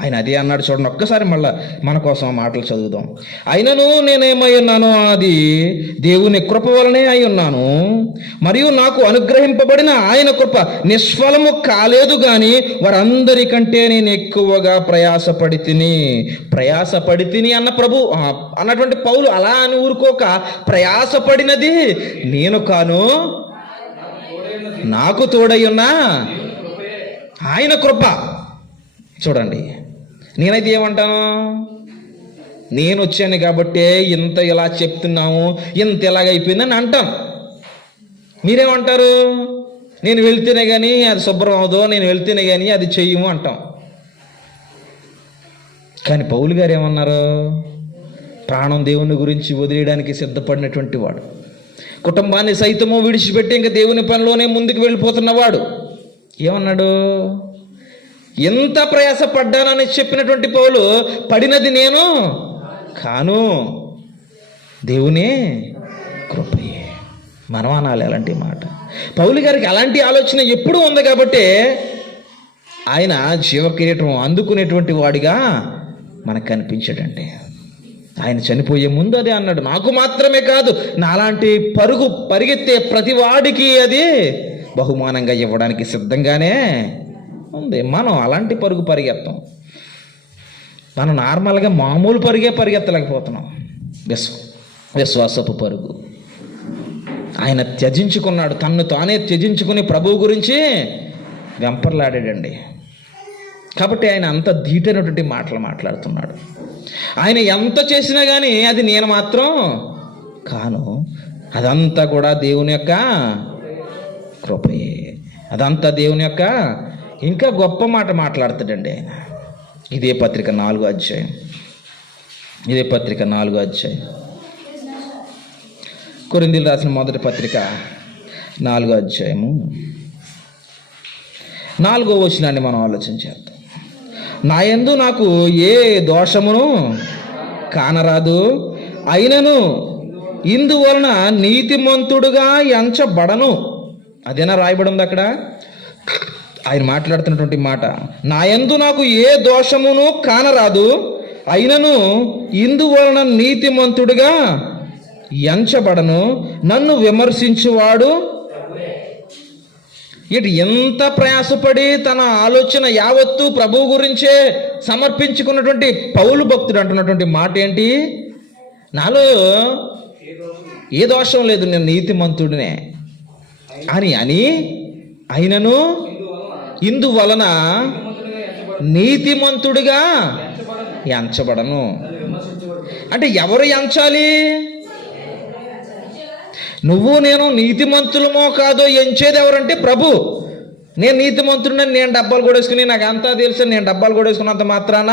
ఆయన అదే అన్నాడు. చూడండి ఒక్కసారి మళ్ళా మన కోసం ఆ మాటలు చదువుదాం. అయినను నేనేమై ఉన్నానో అది దేవుని కృప వలనే అయి ఉన్నాను, మరియు నాకు అనుగ్రహింపబడిన ఆయన కృప నిష్ఫలము కాలేదు, కానీ వారందరికంటే నేను ఎక్కువగా ప్రయాసపడి తిని అన్న ప్రభు అన్నటువంటి పౌలు అలా అని ఊరుకోక, ప్రయాసపడినది నేను కాను, నాకు తోడై ఉన్న ఆయన కృప. చూడండి, నేనైతే ఏమంటాను? నేను వచ్చాను కాబట్టే ఇంత ఇలా చెప్తున్నాము, ఇంత ఎలాగైపోయిందని అంటాను. మీరేమంటారు? నేను వెళ్తేనే కానీ అది శుభ్రం అవదో, నేను వెళ్తేనే కానీ అది చెయ్యము అంటాం. కానీ పౌలు గారు ఏమన్నారు? ప్రాణం దేవుని గురించి వదిలేయడానికి సిద్ధపడినటువంటి వాడు, కుటుంబాన్ని సైతము విడిచిపెట్టి ఇంకా దేవుని పనిలోనే ముందుకు వెళ్ళిపోతున్నవాడు ఏమన్నాడు? ఎంత ప్రయాసపడ్డానని చెప్పినటువంటి పౌలు, పడినది నేను కాను, దేవునే కృపయే. మనం అనాలి అలాంటి మాట. పౌలు గారికి అలాంటి ఆలోచన ఎప్పుడూ ఉంది కాబట్టి ఆయన జీవకిరీటం అందుకునేటువంటి వాడిగా మనకు కనిపించాడండి. ఆయన చనిపోయే ముందు అదే అన్నాడు, నాకు మాత్రమే కాదు, నాలాంటి పరిగెత్తే ప్రతి వాడికి అది బహుమానంగా ఇవ్వడానికి సిద్ధంగానే ఉంది. మనం అలాంటి పరుగు పరిగెత్తాం. మనం నార్మల్గా మామూలు పరిగెత్తలేకపోతున్నాం. విశ్వాసపు పరుగు. ఆయన త్యజించుకున్నాడు, తన్ను తానే త్యజించుకుని ప్రభువు గురించి వెంపర్లాడాడండి. కాబట్టి ఆయన అంత ధీటైనటువంటి మాటలు మాట్లాడుతున్నాడు. ఆయన ఎంత చేసినా కానీ అది నేను మాత్రం కాను, అదంతా కూడా దేవుని యొక్క కృపయే. అదంతా దేవుని యొక్క ఇంకా గొప్ప మాట మాట్లాడతాడండి ఆయన. ఇదే పత్రిక 4వ అధ్యాయం. ఇదే పత్రిక 4వ అధ్యాయం. కొరింథీయులు రాసిన మొదటి పత్రిక 4వ అధ్యాయము 4వ వచనాన్ని మనం ఆలోచన చేద్దాం. నా యందు నాకు ఏ దోషమును కానరాదు, అయినను ఇందువలన నీతిమంతుడుగా ఎంచబడను. అదేనా రాయబడి ఉంది అక్కడ? ఆయన మాట్లాడుతున్నటువంటి మాట, నా యందు నాకు ఏ దోషమును కానరాదు, అయినను ఇందువలన నీతిమంతుడిగా ఎంచబడను. నన్ను విమర్శించువాడు ఇటు ఎంత ప్రయాసపడి తన ఆలోచన యావత్తు ప్రభువు గురించే సమర్పించుకున్నటువంటి పౌలు భక్తుడు అంటున్నటువంటి మాట ఏంటి? నాలో ఏ దోషం లేదు, నేను నీతిమంతుడినే అని అయినను ఇందువలన నీతిమంతుడిగా ఎంచబడను. అంటే ఎవరు ఎంచాలి? నువ్వు నేను నీతిమంతులమో కాదో ఎంచేది ఎవరంటే ప్రభు. నేను నీతిమంతుడిని, నేను డబ్బాలు కొడేసుకుని నాకు అంతా తెలుసు, నేను డబ్బాలు కొడేసుకున్నంత మాత్రాన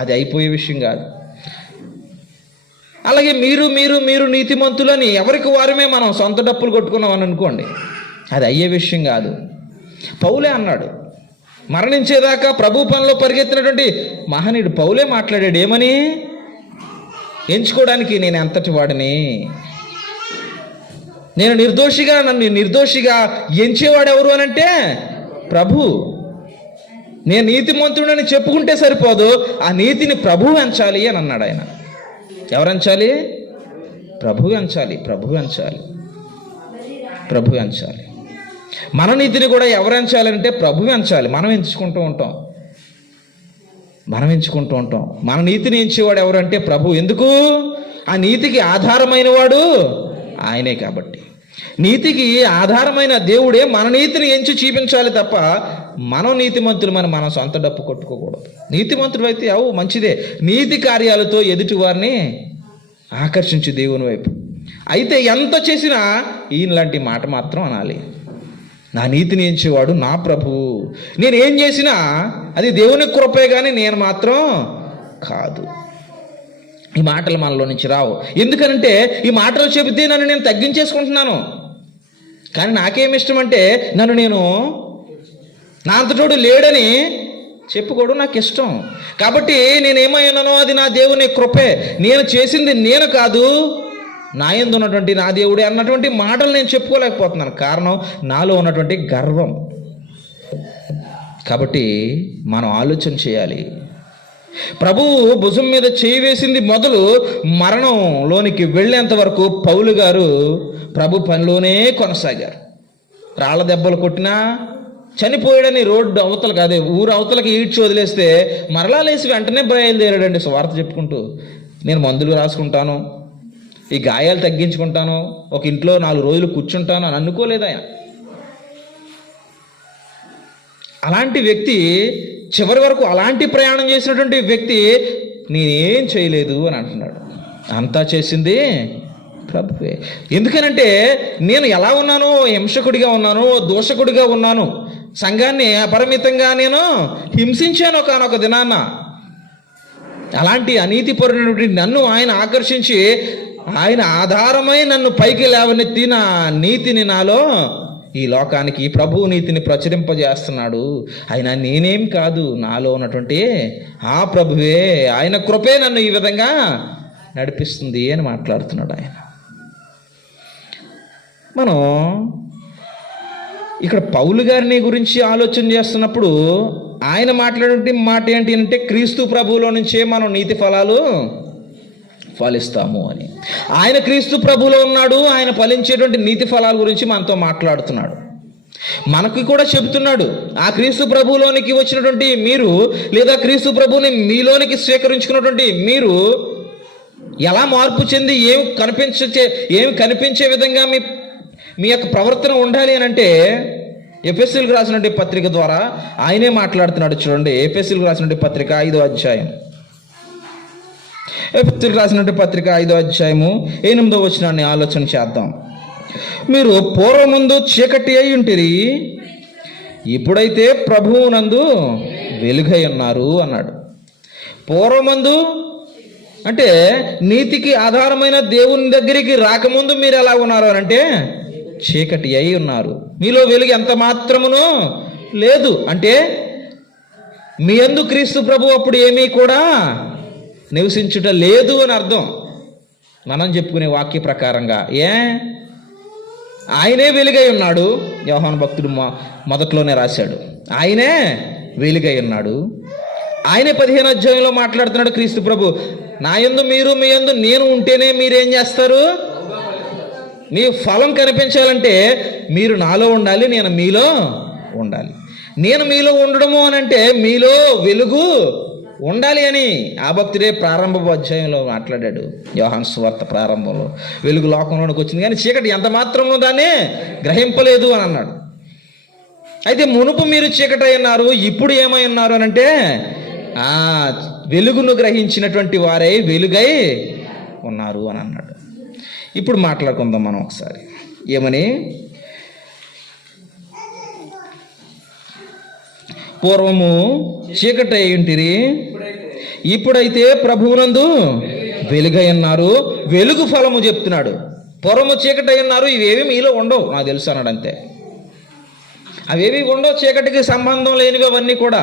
అది అయిపోయే విషయం కాదు. అలాగే మీరు మీరు మీరు నీతిమంతులని ఎవరికి వారమే మనం సొంత డప్పులు కొట్టుకున్నామని అనుకోండి, అది అయ్యే విషయం కాదు. పౌలే అన్నాడు, మరణించేదాకా ప్రభు పనిలో పరిగెత్తినటువంటి మహనీయుడు పౌలే మాట్లాడాడు. ఏమని? ఎంచుకోవడానికి నేను ఎంతటి వాడిని, నేను నిర్దోషిగా, నన్ను నిర్దోషిగా ఎంచేవాడు ఎవరు అని అంటే ప్రభు. నేను నీతిమంతుడని చెప్పుకుంటే సరిపోదు, ఆ నీతిని ప్రభు ఎంచాలి అని అన్నాడు ఆయన. ఎవరు ఎంచాలి? ప్రభు ఎంచాలి. ప్రభు ఎంచాలి. ప్రభు ఎంచాలి. మన నీతిని కూడా ఎవరు ఎంచాలంటే ప్రభు ఎంచాలి. మనం ఎంచుకుంటూ ఉంటాం. మన నీతిని ఎంచేవాడు ఎవరంటే ప్రభు. ఎందుకు? ఆ నీతికి ఆధారమైన వాడు ఆయనే కాబట్టి. నీతికి ఆధారమైన దేవుడే మన నీతిని ఎంచి చూపించాలి తప్ప మనం నీతిమంతులు మనం సొంత డప్పు కొట్టుకోకూడదు. నీతిమంతుడు అయితే మంచిదే, నీతి కార్యాలతో ఎదుటి వారిని ఆకర్షించు దేవుని వైపు. అయితే ఎంత చేసినా ఈయనలాంటి మాట మాత్రం అనాలి, నా నీతిని ఎంచేవాడు నా ప్రభువు. నేను ఏం చేసినా అది దేవుని కృపే కానీ నేను మాత్రం కాదు. ఈ మాటలు మనలో నుంచి రావు. ఎందుకనంటే ఈ మాటలు చెబితే నన్ను నేను తగ్గించేసుకుంటున్నాను. కానీ నాకేమి ఇష్టం అంటే నన్ను నేను నా అంతటోడు లేడని చెప్పుకోవడం నాకు ఇష్టం. కాబట్టి నేనేమైనానో అది నా దేవుని కృపే, నేను చేసింది నేను కాదు, నా యందు ఉన్నటువంటి నా దేవుడే అన్నటువంటి మాటలు నేను చెప్పుకోలేకపోతున్నాను. కారణం నాలో ఉన్నటువంటి గర్వం. కాబట్టి మనం ఆలోచన చేయాలి. ప్రభువు భుజం మీద చేయి వేసింది మొదలు మరణంలోనికి వెళ్ళేంత వరకు పౌలు గారు ప్రభు పనిలోనే కొనసాగారు. రాళ్ళ దెబ్బలు కొట్టినా, చనిపోయాడని రోడ్డు అవతలకి, అదే ఊరు అవతలకి ఈడ్చి వదిలేస్తే మరలా లేచి వెంటనే బయలుదేరాడండి సువార్త చెప్పుకుంటూ. నేను మందులు రాసుకుంటాను, ఈ గాయాలు తగ్గించుకుంటాను, ఒక ఇంట్లో 4 రోజులు కూర్చుంటాను అని అనుకోలేదు ఆయన. అలాంటి వ్యక్తి చివరి వరకు అలాంటి ప్రయాణం చేసినటువంటి వ్యక్తి నేనేం చేయలేదు అని అంటున్నాడు. అంతా చేసింది ప్రభువే. ఎందుకనంటే నేను ఎలా ఉన్నానో, హింసకుడిగా ఉన్నాను, దోషకుడిగా ఉన్నాను, సంఘాన్ని అపరిమితంగా నేను హింసించాను ఒకనొక దినాన్న. అలాంటి అనీతిపరుడైనటువంటి నన్ను ఆయన ఆకర్షించి ఆయన ఆధారమై నన్ను పైకి లేవనెత్తి నా నీతిని నాలో ఈ లోకానికి ప్రభు నీతిని ప్రచురింపజేస్తున్నాడు. ఆయన నేనేం కాదు, నాలో ఉన్నటువంటి ఆ ప్రభువే, ఆయన కృపే నన్ను ఈ విధంగా నడిపిస్తుంది అని మాట్లాడుతున్నాడు ఆయన. మనం ఇక్కడ పౌలు గారిని గురించి ఆలోచన చేస్తున్నప్పుడు ఆయన మాట్లాడే మాట ఏంటి అంటే క్రీస్తు ప్రభువులో నుంచే మనం నీతి ఫలాలు ఫలిస్తాము అని. ఆయన క్రీస్తు ప్రభువులో ఉన్నాడు, ఆయన ఫలించేటువంటి నీతి ఫలాల గురించి మనతో మాట్లాడుతున్నాడు. మనకి కూడా చెబుతున్నాడు, ఆ క్రీస్తు ప్రభువులోనికి వచ్చినటువంటి మీరు, లేదా క్రీస్తు ప్రభువుని మీలోనికి స్వీకరించుకున్నటువంటి మీరు ఎలా మార్పు చెంది ఏం కనిపించే విధంగా మీ యొక్క ప్రవర్తన ఉండాలి అని అంటే ఎఫెసీయులకు రాసినటువంటి పత్రిక ద్వారా ఆయనే మాట్లాడుతున్నాడు. చూడండి, ఎఫెసీయులకు రాసినటువంటి పత్రిక 5వ అధ్యాయం, ఎఫెసీయులకు రాసినటువంటి పత్రిక 5వ అధ్యాయము 8వ వచనాన్ని ఆలోచన చేద్దాం. మీరు పూర్వమందు చీకటి అయి ఉంటిరి, ఇప్పుడైతే ప్రభువునందు వెలుగై ఉన్నారు అన్నాడు. పూర్వమందు అంటే నీతికి ఆధారమైన దేవుని దగ్గరికి రాకముందు మీరు ఎలా ఉన్నారు అని అంటే చీకటి అయి ఉన్నారు, మీలో వెలుగు ఎంత మాత్రమునో లేదు. అంటే మీ యందు క్రీస్తు ప్రభు అప్పుడు ఏమీ కూడా నివసించుట లేదు అని అర్థం. మనం చెప్పుకునే వాక్య ప్రకారంగా ఆయనే వెలుగై ఉన్నాడు. యోహాను భక్తుడు మొదట్లోనే రాశాడు, ఆయనే వెలుగై ఉన్నాడు. ఆయనే 15వ అధ్యాయంలో మాట్లాడుతున్నాడు క్రీస్తు ప్రభు, నా యందు మీరు, మీ యందు నేను ఉంటేనే మీరేం చేస్తారు? మీ ఫలం కనిపించాలంటే మీరు నాలో ఉండాలి, నేను మీలో ఉండాలి. నేను మీలో ఉండడము అని అంటే మీలో వెలుగు ఉండాలి అని ఆ భక్తుడే ప్రారంభ అధ్యాయంలో మాట్లాడాడు. యోహాను సువార్త ప్రారంభంలో వెలుగు లోకంలోనికి వచ్చింది కానీ చీకటి ఎంత మాత్రమో దాన్ని గ్రహింపలేదు అని అన్నాడు. అయితే మునుపు మీరు చీకటి అన్నారు, ఇప్పుడు ఏమై ఉన్నారు అని అంటే వెలుగును గ్రహించినటువంటి వారై వెలుగై ఉన్నారు అని అన్నాడు. ఇప్పుడు మాట్లాడుకుందాం మనం ఒకసారి. ఏమని? పూర్వము చీకటి అయి ఉంటిరి, ఇప్పుడైతే ప్రభువునందు వెలుగై ఉన్నారు. వెలుగు ఫలము చెప్తున్నాడు. పూర్వము చీకటి అయి ఉన్నారు, ఇవేవి మీలో ఉండవు, నాకు తెలుసు అన్నాడు. అంతే, అవేవి ఉండవు, చీకటికి సంబంధం లేనివి అవన్నీ కూడా.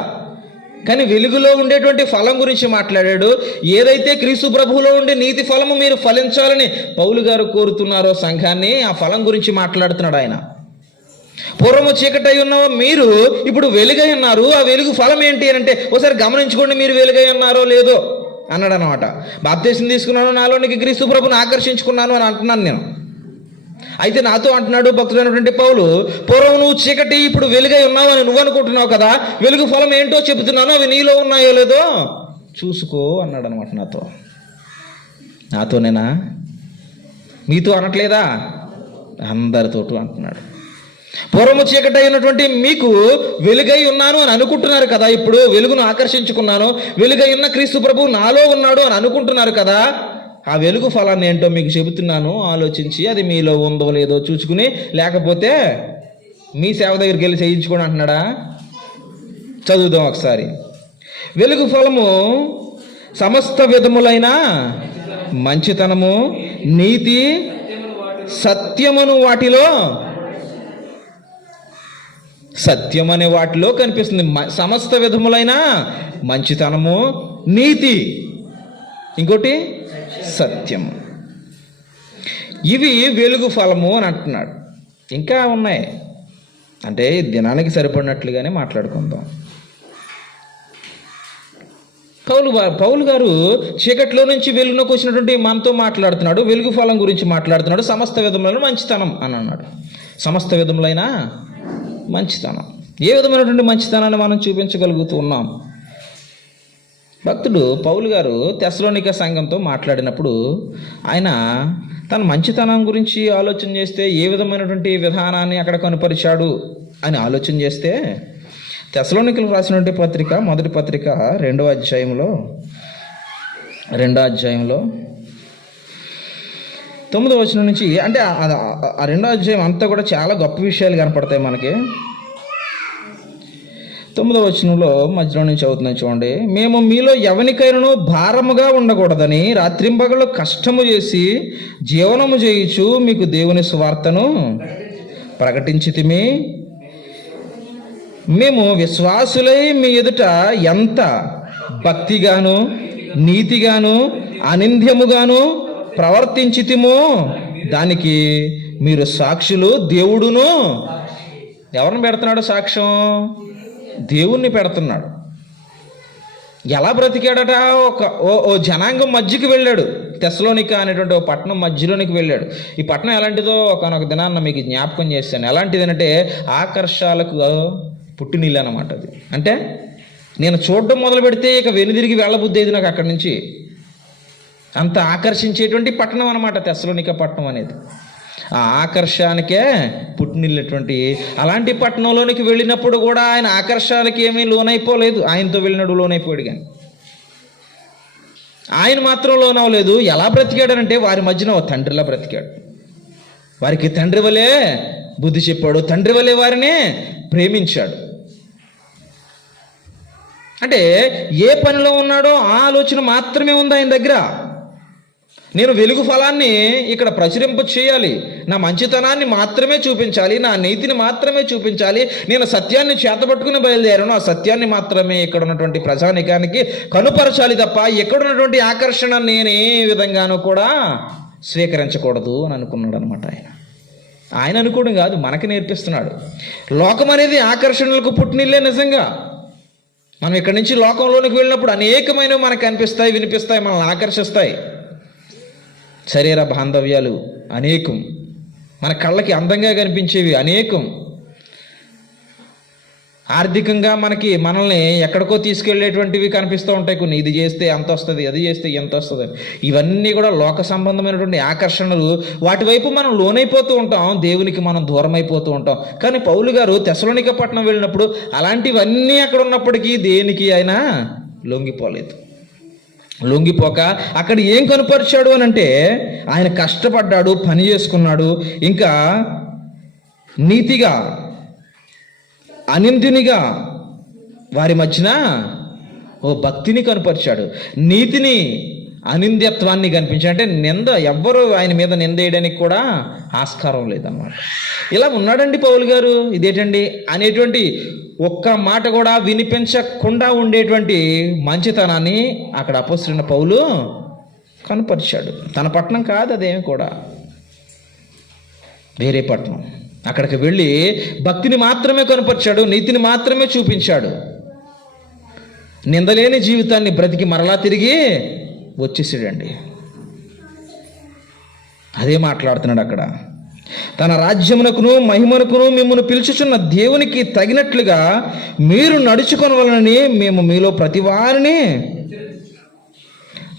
కానీ వెలుగులో ఉండేటువంటి ఫలం గురించి మాట్లాడాడు. ఏదైతే క్రీస్తు ప్రభువులో ఉండే నీతి ఫలము మీరు ఫలించాలని పౌలు గారు కోరుతున్నారో సంఘాన్ని, ఆ ఫలం గురించి మాట్లాడుతున్నాడు ఆయన. పూర్వము చీకటి అయి ఉన్న మీరు ఇప్పుడు వెలుగై ఉన్నారు, ఆ వెలుగు ఫలం ఏంటి అని అంటే ఒకసారి గమనించుకోండి, మీరు వెలుగై ఉన్నారో లేదో అన్నాడు అనమాట. బాప్తీసం తీసుకున్నాను, నాలోనికి క్రీస్తు ప్రభుని ఆకర్షించుకున్నాను అని అంటున్నాను నేను. అయితే నాతో అంటున్నాడు భక్తుడైనటువంటి పౌలు, పూర్వం నువ్వు చీకటి ఇప్పుడు వెలుగై ఉన్నావు అని నువ్వు అనుకుంటున్నావు కదా, వెలుగు ఫలం ఏంటో చెబుతున్నాను, అవి నీలో ఉన్నాయో లేదో చూసుకో అన్నాడు అనమాట. నాతోనేనా? మీతో అనట్లేదా? అందరితోటూ అంటున్నాడు. పూర్వము చీకటి అయినటువంటి మీకు వెలుగై ఉన్నాను అని అనుకుంటున్నారు కదా, ఇప్పుడు వెలుగును ఆకర్షించుకున్నాను, వెలుగై ఉన్న క్రీస్తు ప్రభు నాలో ఉన్నాడు అని అనుకుంటున్నారు కదా, ఆ వెలుగు ఫలాన్ని ఏంటో మీకు చెబుతున్నాను, ఆలోచించి అది మీలో ఉందో లేదో చూసుకుని, లేకపోతే మీ సేవ దగ్గరికి వెళ్ళి చేయించుకోండి అంటున్నాడా? చదువుదాం ఒకసారి. వెలుగు ఫలము సమస్త విధములైన మంచితనము, నీతి, సత్యమును వాటిలో, సత్యం అనే వాటిలో కనిపిస్తుంది. సమస్త విధములైన మంచితనము, నీతి, ఇంకోటి సత్యము, ఇవి వెలుగు ఫలము అని అంటున్నాడు. ఇంకా ఉన్నాయి, అంటే దినానికి సరిపడినట్లుగానే మాట్లాడుకుందాం. పౌలు గారు చీకట్లో నుంచి వెలుగులోకి వచ్చినటువంటి మనతో మాట్లాడుతున్నాడు, వెలుగు ఫలం గురించి మాట్లాడుతున్నాడు. సమస్త విధములైన మంచితనం అని అన్నాడు. సమస్త విధములైన మంచితనం, ఏ విధమైనటువంటి మంచితనాన్ని మనం చూపించగలుగుతూ ఉన్నాం? భక్తుడు పౌలు గారు తెస్సలోనిక సంఘంతో మాట్లాడినప్పుడు ఆయన తన మంచితనం గురించి ఆలోచన చేస్తే ఏ విధమైనటువంటి విధానాన్ని అక్కడ కనుపరిచాడు అని ఆలోచన చేస్తే, తెస్సలోనికలకు రాసినటువంటి పత్రిక, మొదటి పత్రిక 2వ అధ్యాయంలో 9వ వచనం నుంచి, అంటే ఆ 2వ అధ్యాయం అంతా కూడా చాలా గొప్ప విషయాలు కనపడతాయి మనకి. 9వ వచనంలో మధ్యలో నుంచి అవుతుందని చూడండి. మేము మీలో ఎవరికైనాను భారముగా ఉండకూడదని రాత్రింబగళ్ళు కష్టము చేసి జీవనము చేయుచు మీకు దేవుని సువార్తను ప్రకటించితిమి. మేము విశ్వాసులై మీ ఎదుట ఎంత భక్తిగాను నీతిగాను అనింద్యముగాను ప్రవర్తించితిమో దానికి మీరు సాక్షులు. దేవుడును ఎవరిని పెడుతున్నాడు సాక్ష్యం? దేవుణ్ణి పెడుతున్నాడు. ఎలా బ్రతికాడట? ఓ జనాంగం మధ్యకి వెళ్ళాడు. తెస్సలోనిక అనేటువంటి ఓ పట్టణం మధ్యలోనికి వెళ్ళాడు. ఈ పట్టణం ఎలాంటిదో ఒకనొక దినాన్న మీకు జ్ఞాపకం చేశాను. ఎలాంటిది అంటే ఆకర్షాలకు పుట్టినీళ్ళు అన్నమాట అది. అంటే నేను చూడడం మొదలు పెడితే ఇక వెనుదిరిగి వెళ్ళబుద్ధి అయింది నాకు అక్కడి నుంచి. అంత ఆకర్షించేటువంటి పట్టణం అనమాట తెస్సలోనిక పట్టణం అనేది. ఆ ఆకర్షానికే పుట్టినటువంటి అలాంటి పట్టణంలోనికి వెళ్ళినప్పుడు కూడా ఆయన ఆకర్షాలకి ఏమీ లోనైపోలేదు. ఆయనతో వెళ్ళినడు లోనైపోయాడు, కానీ ఆయన మాత్రం లోనవలేదు. ఎలా బ్రతికాడనంటే వారి మధ్యన ఓ తండ్రిలా బ్రతికాడు. వారికి తండ్రి వలె బుద్ధి చెప్పాడు, తండ్రి వలె వారిని ప్రేమించాడు. అంటే ఏ పనిలో ఉన్నాడో ఆ ఆలోచన మాత్రమే ఉంది ఆయన దగ్గర. నేను వెలుగు ఫలాన్ని ఇక్కడ ప్రచురింప చేయాలి, నా మంచితనాన్ని మాత్రమే చూపించాలి, నా నీతిని మాత్రమే చూపించాలి, నేను సత్యాన్ని చేతబట్టుకుని బయలుదేరాను, ఆ సత్యాన్ని మాత్రమే ఇక్కడ ఉన్నటువంటి ప్రజానికానికి కనుపరచాలి తప్ప ఎక్కడ ఉన్నటువంటి ఆకర్షణ నేను ఏ విధంగానూ కూడా స్వీకరించకూడదు అని అనుకున్నాడు అనమాట. ఆయన అనుకోవడం కాదు, మనకి నేర్పిస్తున్నాడు. లోకం అనేది ఆకర్షణలకు పుట్టినిల్లే. నిజంగా మనం ఇక్కడి నుంచి లోకంలోనికి వెళ్ళినప్పుడు అనేకమైనవి మనకు కనిపిస్తాయి, వినిపిస్తాయి, మనల్ని ఆకర్షిస్తాయి. శరీర బాంధవ్యాలు అనేకం, మన కళ్ళకి అందంగా కనిపించేవి అనేకం, ఆర్థికంగా మనల్ని ఎక్కడికో తీసుకెళ్లేటువంటివి కనిపిస్తూ ఉంటాయి కొన్ని. ఇది చేస్తే ఎంత వస్తుంది, అది చేస్తే ఎంత వస్తుంది, ఇవన్నీ కూడా లోక సంబంధమైనటువంటి ఆకర్షణలు. వాటి వైపు మనం లోనైపోతూ ఉంటాం, దేవునికి మనం దూరం అయిపోతూ ఉంటాం. కానీ పౌలు గారు తెస్సలోనిక పట్టణం వెళ్ళినప్పుడు అలాంటివన్నీ అక్కడ ఉన్నప్పటికీ దేనికి ఆయన లొంగిపోక అక్కడ ఏం కనుపరిచాడు అని అంటే, ఆయన కష్టపడ్డాడు, పని చేసుకున్నాడు, ఇంకా నీతిగా అనింద్యునిగా వారి మధ్యన భక్తిని కనుపరిచాడు, నీతిని అనింద్యత్వాన్ని కనిపించాడు. అంటే నింద, ఎవ్వరూ ఆయన మీద నిందేయడానికి కూడా ఆస్కారం లేదన్నమాట. ఇలా ఉన్నాడండి పౌలు గారు. ఇదేంటండి అనేటువంటి ఒక్క మాట కూడా వినిపించకుండా ఉండేటువంటి మంచితనాన్ని అక్కడ అపొస్తలుడైన పౌలు కనుపరిచాడు. తన పట్టణం కాదు అదేమి కూడా, వేరే పట్టణం. అక్కడికి వెళ్ళి భక్తిని మాత్రమే కనుపరిచాడు, నీతిని మాత్రమే చూపించాడు. నిందలేని జీవితాన్ని బ్రతికి మరలా తిరిగి వచ్చేసాడండి. అదే మాట్లాడుతున్నాడు అక్కడ. తన రాజ్యమునకును మహిమనుకును మిమ్మల్ని పిలుచుచున్న దేవునికి తగినట్లుగా మీరు నడుచుకొనవలనని మేము మీలో ప్రతి వారిని.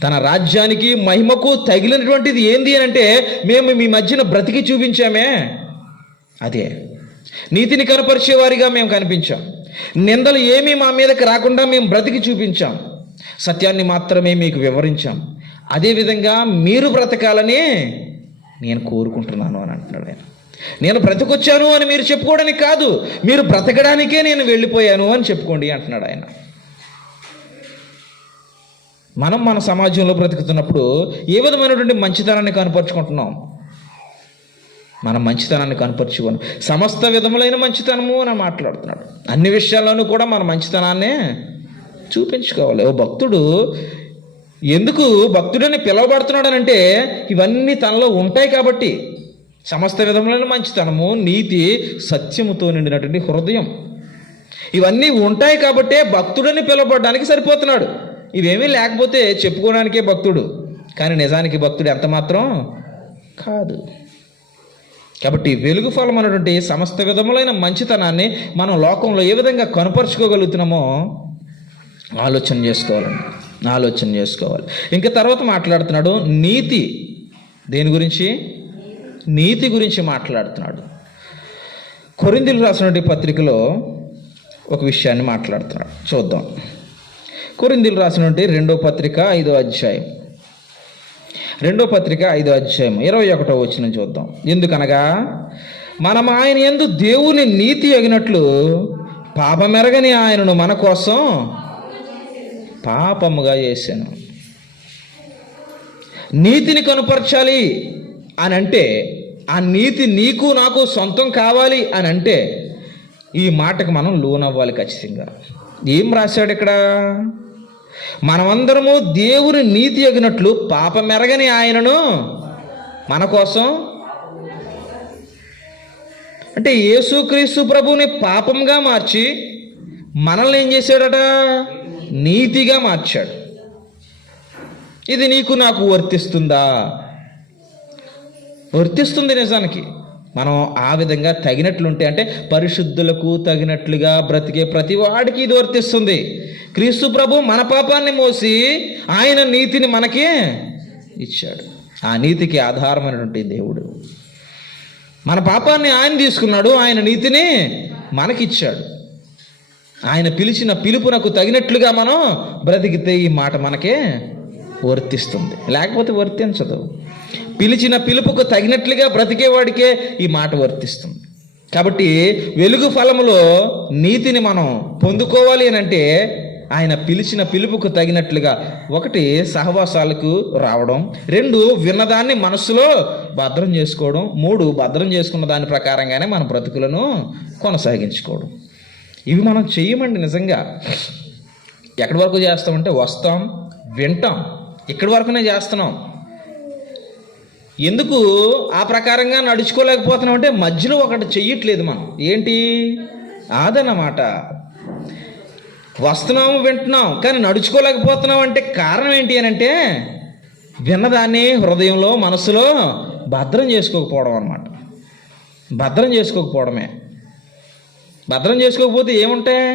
తన రాజ్యానికి మహిమకు తగిలినటువంటిది ఏంది అని అంటే, మేము మీ మధ్యన బ్రతికి చూపించామే. అదే నీతిని కనపరిచేవారిగా మేము కనిపించాం, నిందలు ఏమీ మా మీదకి రాకుండా మేము బ్రతికి చూపించాం, సత్యాన్ని మాత్రమే మీకు వివరించాం. అదేవిధంగా మీరు బ్రతకాలని నేను కోరుకుంటున్నాను అని అంటున్నాడు ఆయన. నేను బ్రతికొచ్చాను అని మీరు చెప్పుకోవడానికి కాదు, మీరు బ్రతకడానికే నేను వెళ్ళిపోయాను అని చెప్పుకోండి అంటున్నాడు ఆయన. మనం మన సమాజంలో బ్రతుకుతున్నప్పుడు ఏ విధమైనటువంటి మంచితనాన్ని కనపరుచుకుంటున్నాం? మనం మంచితనాన్ని కనపరుచుకోను, సమస్త విధములైన మంచితనము అని మాట్లాడుతున్నాడు. అన్ని విషయాల్లోనూ కూడా మన మంచితనాన్నే చూపించుకోవాలి. ఓ భక్తుడు ఎందుకు భక్తుడని పిలువబడుతున్నాడనంటే, ఇవన్నీ తనలో ఉంటాయి కాబట్టి. సమస్త విధములైన మంచితనము, నీతి, సత్యముతో నిండినటువంటి హృదయం, ఇవన్నీ ఉంటాయి కాబట్టే భక్తుడని పిలువబడడానికి సరిపోతున్నాడు. ఇవేమీ లేకపోతే చెప్పుకోవడానికే భక్తుడు, కానీ నిజానికి భక్తుడు ఎంత మాత్రం కాదు. కాబట్టి వెలుగు ఫలం అనేటువంటి సమస్త విధములైన మంచితనాన్ని మనం లోకంలో ఏ విధంగా కనపరుచుకోగలుగుతున్నామో ఆలోచన చేసుకోవాలి. ఇంకా తర్వాత మాట్లాడుతున్నాడు నీతి. దేని గురించి? నీతి గురించి మాట్లాడుతున్నాడు. కొరింథీయులకు రాసినటువంటి పత్రికలో ఒక విషయాన్ని మాట్లాడుతున్నాడు, చూద్దాం. కొరింథీయులకు రాసినటువంటి రెండో పత్రిక 5వ అధ్యాయం 21వ వచనం చూద్దాం. ఎందుకనగా మనం ఆయన యందు దేవుని నీతి అగినట్లు పాపమెరగని ఆయనను మన కోసం పాపముగా చేశాను. నీతిని కనుపరచాలి అని అంటే, ఆ నీతి నీకు నాకు సొంతం కావాలి అని అంటే, ఈ మాటకు మనం లోనవ్వాలి ఖచ్చితంగా. ఏం రాశాడు ఇక్కడ? మనమందరము దేవుని నీతి అగినట్లు పాపమెరగని ఆయనను మన కోసం, అంటే యేసుక్రీస్తు ప్రభువుని పాపంగా మార్చి మనల్ని ఏం చేశాడట? నీతిగా మార్చాడు. ఇది నీకు నాకు వర్తిస్తుందా? వర్తిస్తుంది. నిజానికి మనం ఆ విధంగా తగినట్లుంటే, అంటే పరిశుద్ధులకు తగినట్లుగా బ్రతికే ప్రతి వాడికి ఇది వర్తిస్తుంది. క్రీస్తు ప్రభు మన పాపాన్ని మోసి ఆయన నీతిని మనకి ఇచ్చాడు. ఆ నీతికి ఆధారమైనటువంటి దేవుడు మన పాపాన్ని ఆయన తీసుకున్నాడు, ఆయన నీతిని మనకిచ్చాడు. ఆయన పిలిచిన పిలుపునకు తగినట్లుగా మనం బ్రతికితే ఈ మాట మనకే వర్తిస్తుంది, లేకపోతే వర్తించదు. పిలిచిన పిలుపుకు తగినట్లుగా బ్రతికేవాడికే ఈ మాట వర్తిస్తుంది. కాబట్టి వెలుగు ఫలములో నీతిని మనం పొందుకోవాలి అని అంటే ఆయన పిలిచిన పిలుపుకు తగినట్లుగా, ఒకటి సహవాసాలకు రావడం, రెండు విన్నదాన్ని మనస్సులో భద్రం చేసుకోవడం, మూడు భద్రం చేసుకున్న దాని ప్రకారంగానే మన బ్రతుకులను కొనసాగించుకోవడం. ఇవి మనం చెయ్యమండి. నిజంగా ఎక్కడి వరకు చేస్తామంటే వస్తాం, వింటాం, ఇక్కడి వరకునే చేస్తున్నాం. ఎందుకు ఆ ప్రకారంగా నడుచుకోలేకపోతున్నాం అంటే మధ్యలో ఒకటి చెయ్యట్లేదు మనం. ఏంటి అదన్నమాట. వస్తున్నాము, వింటున్నాం, కానీ నడుచుకోలేకపోతున్నాం అంటే కారణం ఏంటి అని అంటే విన్నదాన్ని హృదయంలో మనసులో భద్రం చేసుకోకపోవడం అన్నమాట. భద్రం చేసుకోకపోవడమే. భద్రం చేసుకోకపోతే ఏముంటాయి?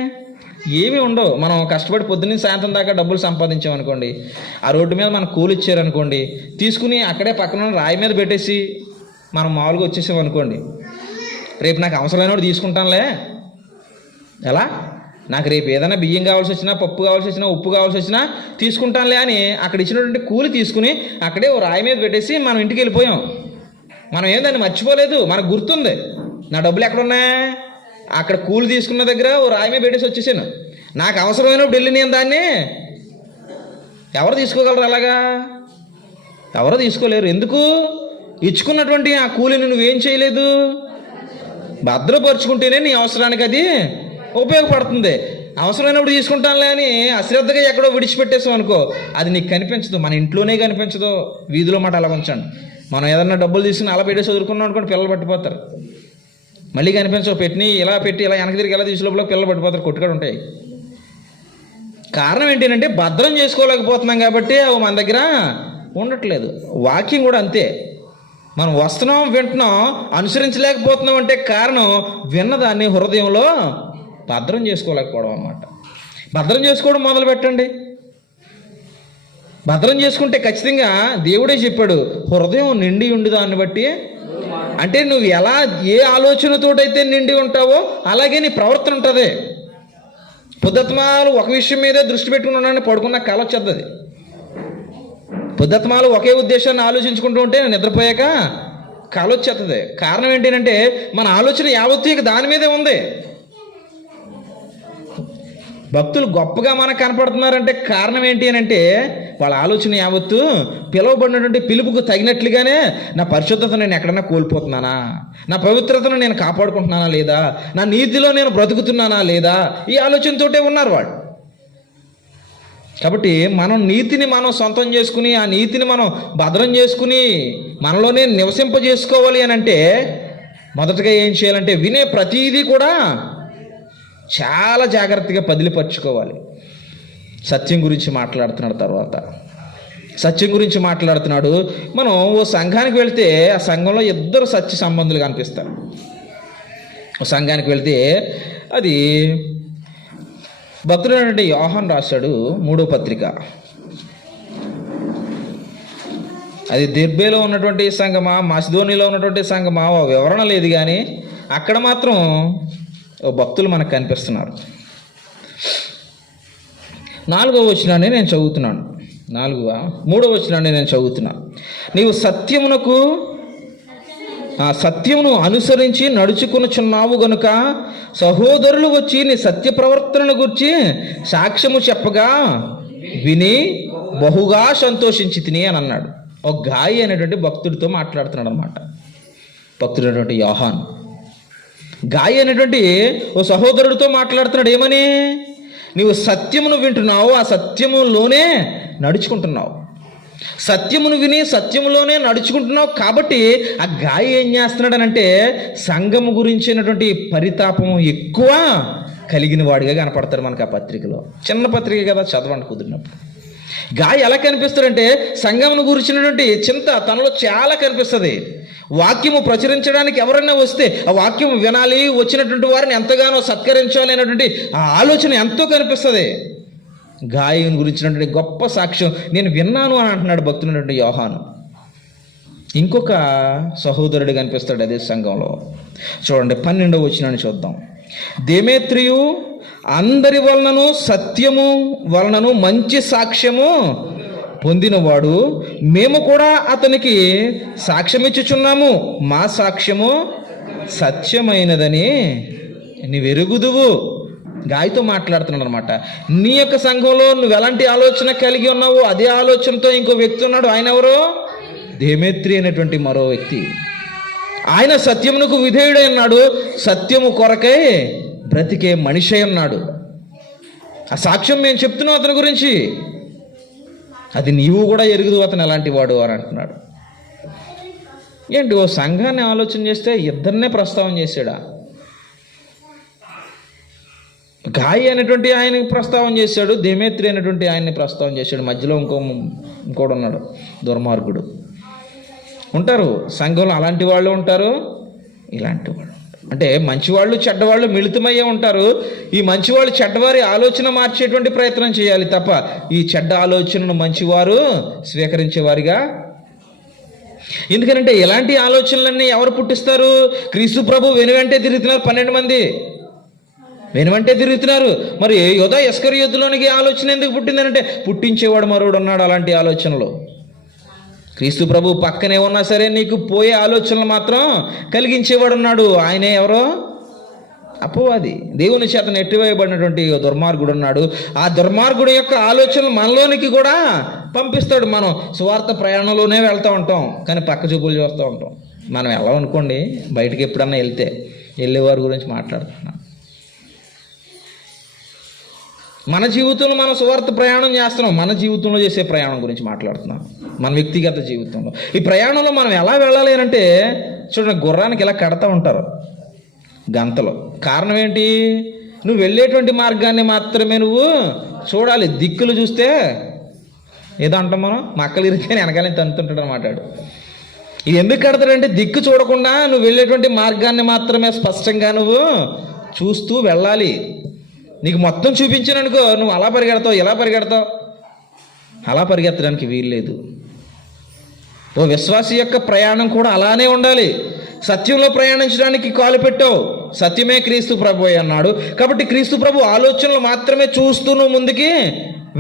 ఏమీ ఉండవు. మనం కష్టపడి పొద్దున్న సాయంత్రం దాకా డబ్బులు సంపాదించామనుకోండి, ఆ రోడ్డు మీద మనకు కూలి ఇచ్చారనుకోండి, తీసుకుని అక్కడే పక్కన రాయి మీద పెట్టేసి మనం మామూలుగా వచ్చేసామనుకోండి, రేపు నాకు అవసరమైనప్పుడు తీసుకుంటానులే. ఎలా? నాకు రేపు ఏదైనా బియ్యం కావాల్సి వచ్చినా, పప్పు కావాల్సి వచ్చినా, ఉప్పు కావాల్సి వచ్చినా తీసుకుంటానులే అని అక్కడ ఇచ్చినటువంటి కూలి తీసుకుని అక్కడే ఓ రాయి మీద పెట్టేసి మనం ఇంటికి వెళ్ళిపోయాం. మనం ఏందాన్ని మర్చిపోలేదు, మనకు గుర్తుంది. నా డబ్బులు ఎక్కడున్నాయి? అక్కడ కూలి తీసుకున్న దగ్గర ఓ రాయి మీద పెట్టేసి వచ్చేసాను. నాకు అవసరమైనప్పుడు వెళ్ళి నేను దాన్ని ఎవరు తీసుకోగలరు? అలాగా ఎవరో తీసుకోలేరు. ఎందుకు? ఇచ్చుకున్నటువంటి ఆ కూలిని నువ్వేం చేయలేదు, భద్రపరుచుకుంటేనే నీ అవసరానికి అది ఉపయోగపడుతుంది. అవసరమైనప్పుడు తీసుకుంటానులే అని అశ్రద్ధగా ఎక్కడో విడిచిపెట్టేసాం అనుకో, అది నీకు కనిపించదు. మన ఇంట్లోనే కనిపించదు, వీధిలో మాట అలా ఉంచండి. మనం ఏదన్నా డబ్బులు తీసుకుని అలా పెట్టేసి వదులుకున్నాం అనుకోండి, పిల్లలు పట్టిపోతారు. మళ్ళీ కనిపించవు. పెట్టిని ఇలా పెట్టి ఇలా వెనక తిరిగి ఎలా తీసి లోపల పిల్లలు పట్టిపోతారు, కొట్టుకాడు ఉంటాయి. కారణం ఏంటంటే భద్రం చేసుకోలేకపోతున్నాం కాబట్టి అవి మన దగ్గర ఉండట్లేదు. వాక్యం కూడా అంతే. మనం వస్తున్నాం, వింటున్నాం, అనుసరించలేకపోతున్నాం అంటే కారణం విన్నదాన్ని హృదయంలో భద్రం చేసుకోలేకపోవడం అన్నమాట. భద్రం చేసుకోవడం మొదలు పెట్టండి. భద్రం చేసుకుంటే ఖచ్చితంగా దేవుడే చెప్పాడు, హృదయం నిండి ఉండి దాన్ని బట్టి. అంటే నువ్వు ఎలా ఏ ఆలోచనతోటైతే నిండి ఉంటావో అలాగే నీ ప్రవర్తన ఉంటుంది. పొద్దుత్మాలు ఒక విషయం మీదే దృష్టి పెట్టుకుని ఉన్నాను, పడుకున్న కల వచ్చేది. పొద్దుత్మాలు ఒకే ఉద్దేశాన్ని ఆలోచించుకుంటూ ఉంటే నిద్రపోయాక కల వచ్చేస్తుంది. కారణం ఏంటంటే మన ఆలోచన యావత్తు ఇక దాని మీదే ఉంది. భక్తులు గొప్పగా మనకు కనపడుతున్నారంటే కారణం ఏంటి అని అంటే వాళ్ళ ఆలోచన యావత్తు పిలువబడినటువంటి పిలుపుకు తగినట్లుగానే నా పరిశుద్ధతను నేను ఎక్కడన్నా కోల్పోతున్నానా, నా పవిత్రతను నేను కాపాడుకుంటున్నానా లేదా, నా నీతిలో నేను బ్రతుకుతున్నానా లేదా, ఈ ఆలోచనతోటే ఉన్నారు వాళ్ళు. కాబట్టి మనం నీతిని మనం సొంతం చేసుకుని ఆ నీతిని మనం భద్రం చేసుకుని మనలోనే నివసింపజేసుకోవాలి అని అంటే మొదటగా ఏం చేయాలంటే వినే ప్రతీదీ కూడా చాలా జాగ్రత్తగా పదిలిపరుచుకోవాలి. సత్యం గురించి మాట్లాడుతున్నాడు. తర్వాత సత్యం గురించి మాట్లాడుతున్నాడు. మనం ఓ సంఘానికి వెళ్తే ఆ సంఘంలో ఇద్దరు సత్య సంబంధులు కనిపిస్తారు. ఓ సంఘానికి వెళ్తే అది భక్తుడైనటువంటి యోహాను రాశాడు 3వ పత్రిక. అది దెర్బేలో ఉన్నటువంటి సంఘమా, మాసిదోనియాలో ఉన్నటువంటి సంఘమా వివరణ లేదు, కానీ అక్కడ మాత్రం భక్తులు మనకు కనిపిస్తున్నారు. 4వ వచనాన్ని నేను చదువుతున్నాను. 3వ వచనాన్ని నేను చదువుతున్నా. నీవు సత్యమును అనుసరించి నడుచుకునుచున్నావు గనుక సహోదరులు వచ్చి నీ సత్య ప్రవర్తనను గురించి సాక్ష్యము చెప్పగా విని బహుగా సంతోషించి తిని అని అన్నాడు. ఒక గాయి అనేటువంటి భక్తుడితో మాట్లాడుతున్నాడు అన్నమాట. భక్తుడైనటువంటి యోహాను గాయి అనేటువంటి ఓ సహోదరుడితో మాట్లాడుతున్నాడు. ఏమని? నీవు సత్యమును వింటున్నావు, ఆ సత్యములోనే నడుచుకుంటున్నావు. సత్యమును విని సత్యములోనే నడుచుకుంటున్నావు కాబట్టి ఆ గాయి ఏం చేస్తున్నాడనంటే సంఘము గురించినటువంటి పరితాపం ఎక్కువ కలిగిన వాడిగా కనపడతాడు మనకు ఆ పత్రికలో. చిన్న పత్రిక కదా, చదవండి కుదిరినప్పుడు. గాయి ఎలా కనిపిస్తాడంటే సంఘమును గురించినటువంటి చింత తనలో చాలా కనిపిస్తుంది. వాక్యము ప్రచురించడానికి ఎవరైనా వస్తే ఆ వాక్యము వినాలి, వచ్చినటువంటి వారిని ఎంతగానో సత్కరించాలి అనేటువంటి ఆ ఆలోచన ఎంతో కనిపిస్తుంది. గాయం గురించినటువంటి గొప్ప సాక్ష్యం నేను విన్నాను అని అంటున్నాడు భక్తుడైనటువంటి యోహాను. ఇంకొక సహోదరుడు కనిపిస్తాడు అదే సంఘంలో. చూడండి 12వ వచనాన్ని చూద్దాం. దేమేత్రియు అందరి వలనను సత్యము వలనను మంచి సాక్ష్యము పొందినవాడు మేము కూడా అతనికి సాక్ష్యం ఇచ్చుచున్నాము, మా సాక్ష్యము సత్యమైనదని నీవెరుగుదువు. గాయతో మాట్లాడుతున్నాడు అనమాట. నీ యొక్క సంఘంలో నువ్వు ఎలాంటి ఆలోచన కలిగి ఉన్నావో అదే ఆలోచనతో ఇంకో వ్యక్తి ఉన్నాడు. ఆయన ఎవరో దేమేత్రి అనేటువంటి మరో వ్యక్తి. ఆయన సత్యమునకు విధేయుడై ఉన్నాడు, సత్యము కొరకై బ్రతికే మనిషి ఉన్నాడు. ఆ సాక్ష్యం మేము చెప్తున్నాం అతని గురించి, అది నీవు కూడా ఎరుగుదు అతను ఎలాంటి వాడు అని అంటున్నాడు. ఏంటి, ఓ సంఘాన్ని ఆలోచన చేస్తే ఇద్దరినే ప్రస్తావన చేశాడా? గాయి అనేటువంటి ఆయనకి ప్రస్తావన చేశాడు, దేమేత్రి అనేటువంటి ఆయన్ని ప్రస్తావన చేశాడు. మధ్యలో ఇంకోడు ఉన్నాడు, దుర్మార్గుడు. ఉంటారు సంఘంలో, అలాంటి వాళ్ళు ఉంటారు, ఇలాంటి వాళ్ళు. అంటే మంచివాళ్ళు చెడ్డవాళ్ళు మిళితమయ్యే ఉంటారు. ఈ మంచివాళ్ళు చెడ్డవారి ఆలోచన మార్చేటువంటి ప్రయత్నం చేయాలి తప్ప ఈ చెడ్డ ఆలోచనను మంచివారు స్వీకరించేవారిగా. ఎందుకంటే ఇలాంటి ఆలోచనలన్నీ ఎవరు పుట్టిస్తారు? క్రీస్తు ప్రభు వెనువెంటే తిరుగుతున్నారు 12 మంది వెనువంటే తిరుగుతున్నారు. మరి యోధా ఇస్కరియోతులోనికి ఆలోచన ఎందుకు పుట్టిందనంటే పుట్టించేవాడు మరోడు ఉన్నాడు అలాంటి ఆలోచనలు. క్రీస్తు ప్రభు పక్కనే ఉన్నా సరే నీకు పోయే ఆలోచనలు మాత్రం కలిగించేవాడు ఉన్నాడు. ఆయనే ఎవరో? అపవాది, దేవుని చేత నెట్టివేయబడినటువంటి దుర్మార్గుడు ఉన్నాడు. ఆ దుర్మార్గుడు యొక్క ఆలోచనలు మనలోనికి కూడా పంపిస్తాడు. మనం సువార్త ప్రయాణంలోనే వెళ్తూ ఉంటాం, కానీ పక్క చూపులు చూస్తూ ఉంటాం. మనం ఎలా అనుకోండి, బయటికి ఎప్పుడన్నా వెళ్ళేవారి గురించి మాట్లాడుతున్నాం. మన జీవితంలో మనం సువార్త ప్రయాణం చేస్తున్నాం, మన జీవితంలో చేసే ప్రయాణం గురించి మాట్లాడుతున్నాం, మన వ్యక్తిగత జీవితంలో. ఈ ప్రయాణంలో మనం ఎలా వెళ్ళాలి అంటే, చూడండి, గుర్రానికి ఇలా కడతా ఉంటారు గంతలో. కారణం ఏంటి? నువ్వు వెళ్ళేటువంటి మార్గాన్ని మాత్రమే నువ్వు చూడాలి. దిక్కులు చూస్తే ఏదో అంటాం మనం, మక్కలు ఇరికే వెనకాలని తంతుంటాడు అనమాట. ఇది ఎందుకు కడతాడంటే దిక్కు చూడకుండా నువ్వు వెళ్ళేటువంటి మార్గాన్ని మాత్రమే స్పష్టంగా నువ్వు చూస్తూ వెళ్ళాలి. నీకు మొత్తం చూపించాననుకో, నువ్వు అలా పరిగెడతావు, ఇలా పరిగెడతావు, అలా పరిగెత్తడానికి వీల్లేదు. ఓ విశ్వాసి యొక్క ప్రయాణం కూడా అలానే ఉండాలి. సత్యంలో ప్రయాణించడానికి కాలు పెట్టావు, సత్యమే క్రీస్తు ప్రభు అన్నాడు కాబట్టి క్రీస్తు ప్రభు ఆలోచనలు మాత్రమే చూస్తూ నువ్వు ముందుకి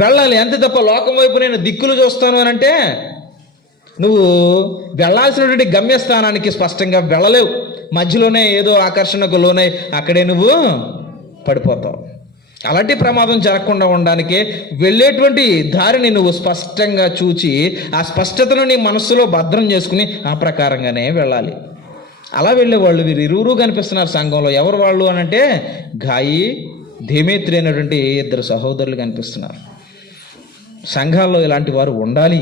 వెళ్ళాలి, అంతే తప్ప లోకం వైపు నేను దిక్కులు చూస్తాను అని అంటే నువ్వు వెళ్ళాల్సినటువంటి గమ్యస్థానానికి స్పష్టంగా వెళ్ళలేవు. మధ్యలోనే ఏదో ఆకర్షణకు లోనై అక్కడే నువ్వు పడిపోతావు. అలాంటి ప్రమాదం జరగకుండా ఉండడానికే వెళ్ళేటువంటి దారిని నువ్వు స్పష్టంగా చూచి ఆ స్పష్టతను నీ మనస్సులో భద్రం చేసుకుని ఆ ప్రకారంగానే వెళ్ళాలి. అలా వెళ్ళేవాళ్ళు వీరు ఇరువురు కనిపిస్తున్నారు సంఘంలో. ఎవరు వాళ్ళు అని అంటే గాయి, దేమేత్రి అనేటువంటి 2 సహోదరులు కనిపిస్తున్నారు. సంఘాల్లో ఇలాంటి వారు ఉండాలి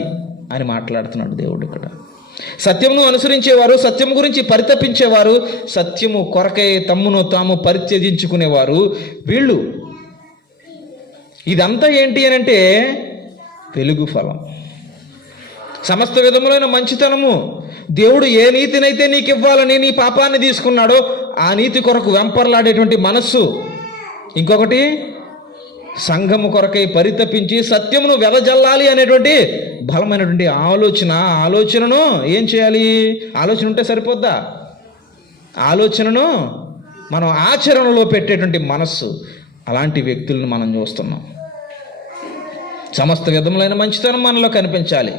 అని మాట్లాడుతున్నాడు దేవుడు ఇక్కడ. సత్యమును అనుసరించేవారు, సత్యము గురించి పరితపించేవారు, సత్యము కొరకై తమ్మును తాము పరిత్యజించుకునేవారు వీళ్ళు. ఇదంతా ఏంటి అని అంటే వెలుగు ఫలం, సమస్త విధములైన మంచితనము. దేవుడు ఏ నీతినైతే నీకు ఇవ్వాలని నీ పాపాన్ని తీసుకున్నాడో ఆ నీతి కొరకు వెంపర్లాడేటువంటి మనస్సు. ఇంకొకటి, సంఘము కొరకై పరితపించి సత్యమును వెదజల్లాలి అనేటువంటి బలమైనటువంటి ఆలోచనను ఏం చేయాలి? ఆలోచన ఉంటే సరిపోద్దా? ఆలోచనను మనం ఆచరణలో పెట్టేటువంటి మనస్సు. అలాంటి వ్యక్తులను మనం చూస్తున్నాం. సమస్త విధములైన మంచితనం మనలో కనిపించాలి.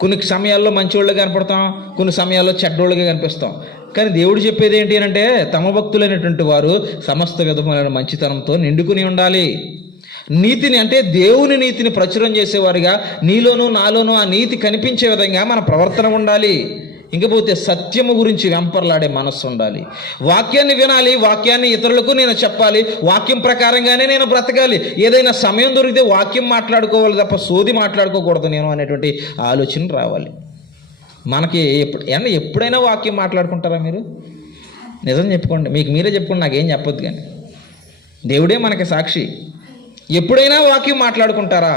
కొన్ని సమయాల్లో మంచివాళ్ళుగా కనపడతాం, కొన్ని సమయాల్లో చెడ్డోళ్ళుగా కనిపిస్తాం. కానీ దేవుడు చెప్పేది ఏంటి అంటే తమ భక్తులైనటువంటి వారు సమస్త విధములైన మంచితనంతో నిండుకుని ఉండాలి. నీతిని అంటే దేవుని నీతిని ప్రచురం చేసేవారిగా నీలోనూ నాలోనూ ఆ నీతి కనిపించే విధంగా మన ప్రవర్తన ఉండాలి. ఇంకపోతే సత్యము గురించి వెంపర్లాడే మనస్సు ఉండాలి. వాక్యాన్ని వినాలి, వాక్యాన్ని ఇతరులకు నేను చెప్పాలి, వాక్యం ప్రకారంగానే నేను బ్రతకాలి. ఏదైనా సమయం దొరికితే వాక్యం మాట్లాడుకోవాలి తప్ప సోది మాట్లాడుకోకూడదు నేను అనేటువంటి ఆలోచన రావాలి మనకి. ఎప్పుడైనా వాక్యం మాట్లాడుకుంటారా మీరు? నిజం చెప్పుకోండి, మీకు మీరే చెప్పుకోండి, నాకేం చెప్పొద్దు. కానీ దేవుడే మనకి సాక్షి. ఎప్పుడైనా వాక్యం మాట్లాడుకుంటారా?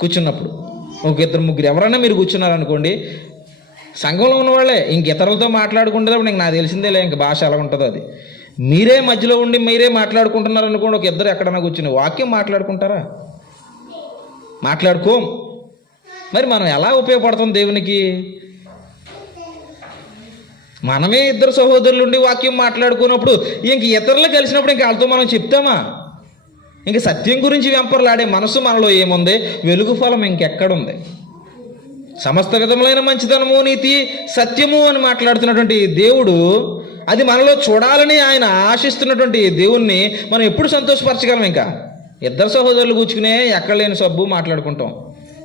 కూర్చున్నప్పుడు 1-2-3 ఎవరైనా మీరు కూర్చున్నారనుకోండి, సంఘంలో ఉన్నవాళ్ళే ఇంక ఇతరులతో మాట్లాడుకుంటున్నప్పుడు ఇంక నాకు తెలిసిందేలే ఇంక భాష ఎలా ఉంటుందో అది. మీరే మధ్యలో ఉండి మీరే మాట్లాడుకుంటున్నారు అనుకోండి, 1-2 ఎక్కడన్నా కూర్చుని వాక్యం మాట్లాడుకుంటారా? మాట్లాడుకోం. మరి మనం ఎలా ఉపయోగపడతాం దేవునికి? మనమే 2 సహోదరులు ఉండి వాక్యం మాట్లాడుకున్నప్పుడు ఇంక ఇతరులు కలిసినప్పుడు ఇంక వాళ్ళతో మనం చెప్తామా? ఇంక సత్యం గురించి వెంపర్లాడే మనసు మనలో ఏముంది? వెలుగు ఫలం ఇంకెక్కడుంది? సమస్త విధములైన మంచితనము, నీతి, సత్యము అని మాట్లాడుతున్నటువంటి దేవుడు, అది మనలో చూడాలని ఆయన ఆశిస్తున్నటువంటి దేవుణ్ణి మనం ఎప్పుడు సంతోషపరచగలం? ఇంకా ఇద్దరు సహోదరులు కూర్చుకునే ఎక్కడ లేని సబ్బు మాట్లాడుకుంటాం.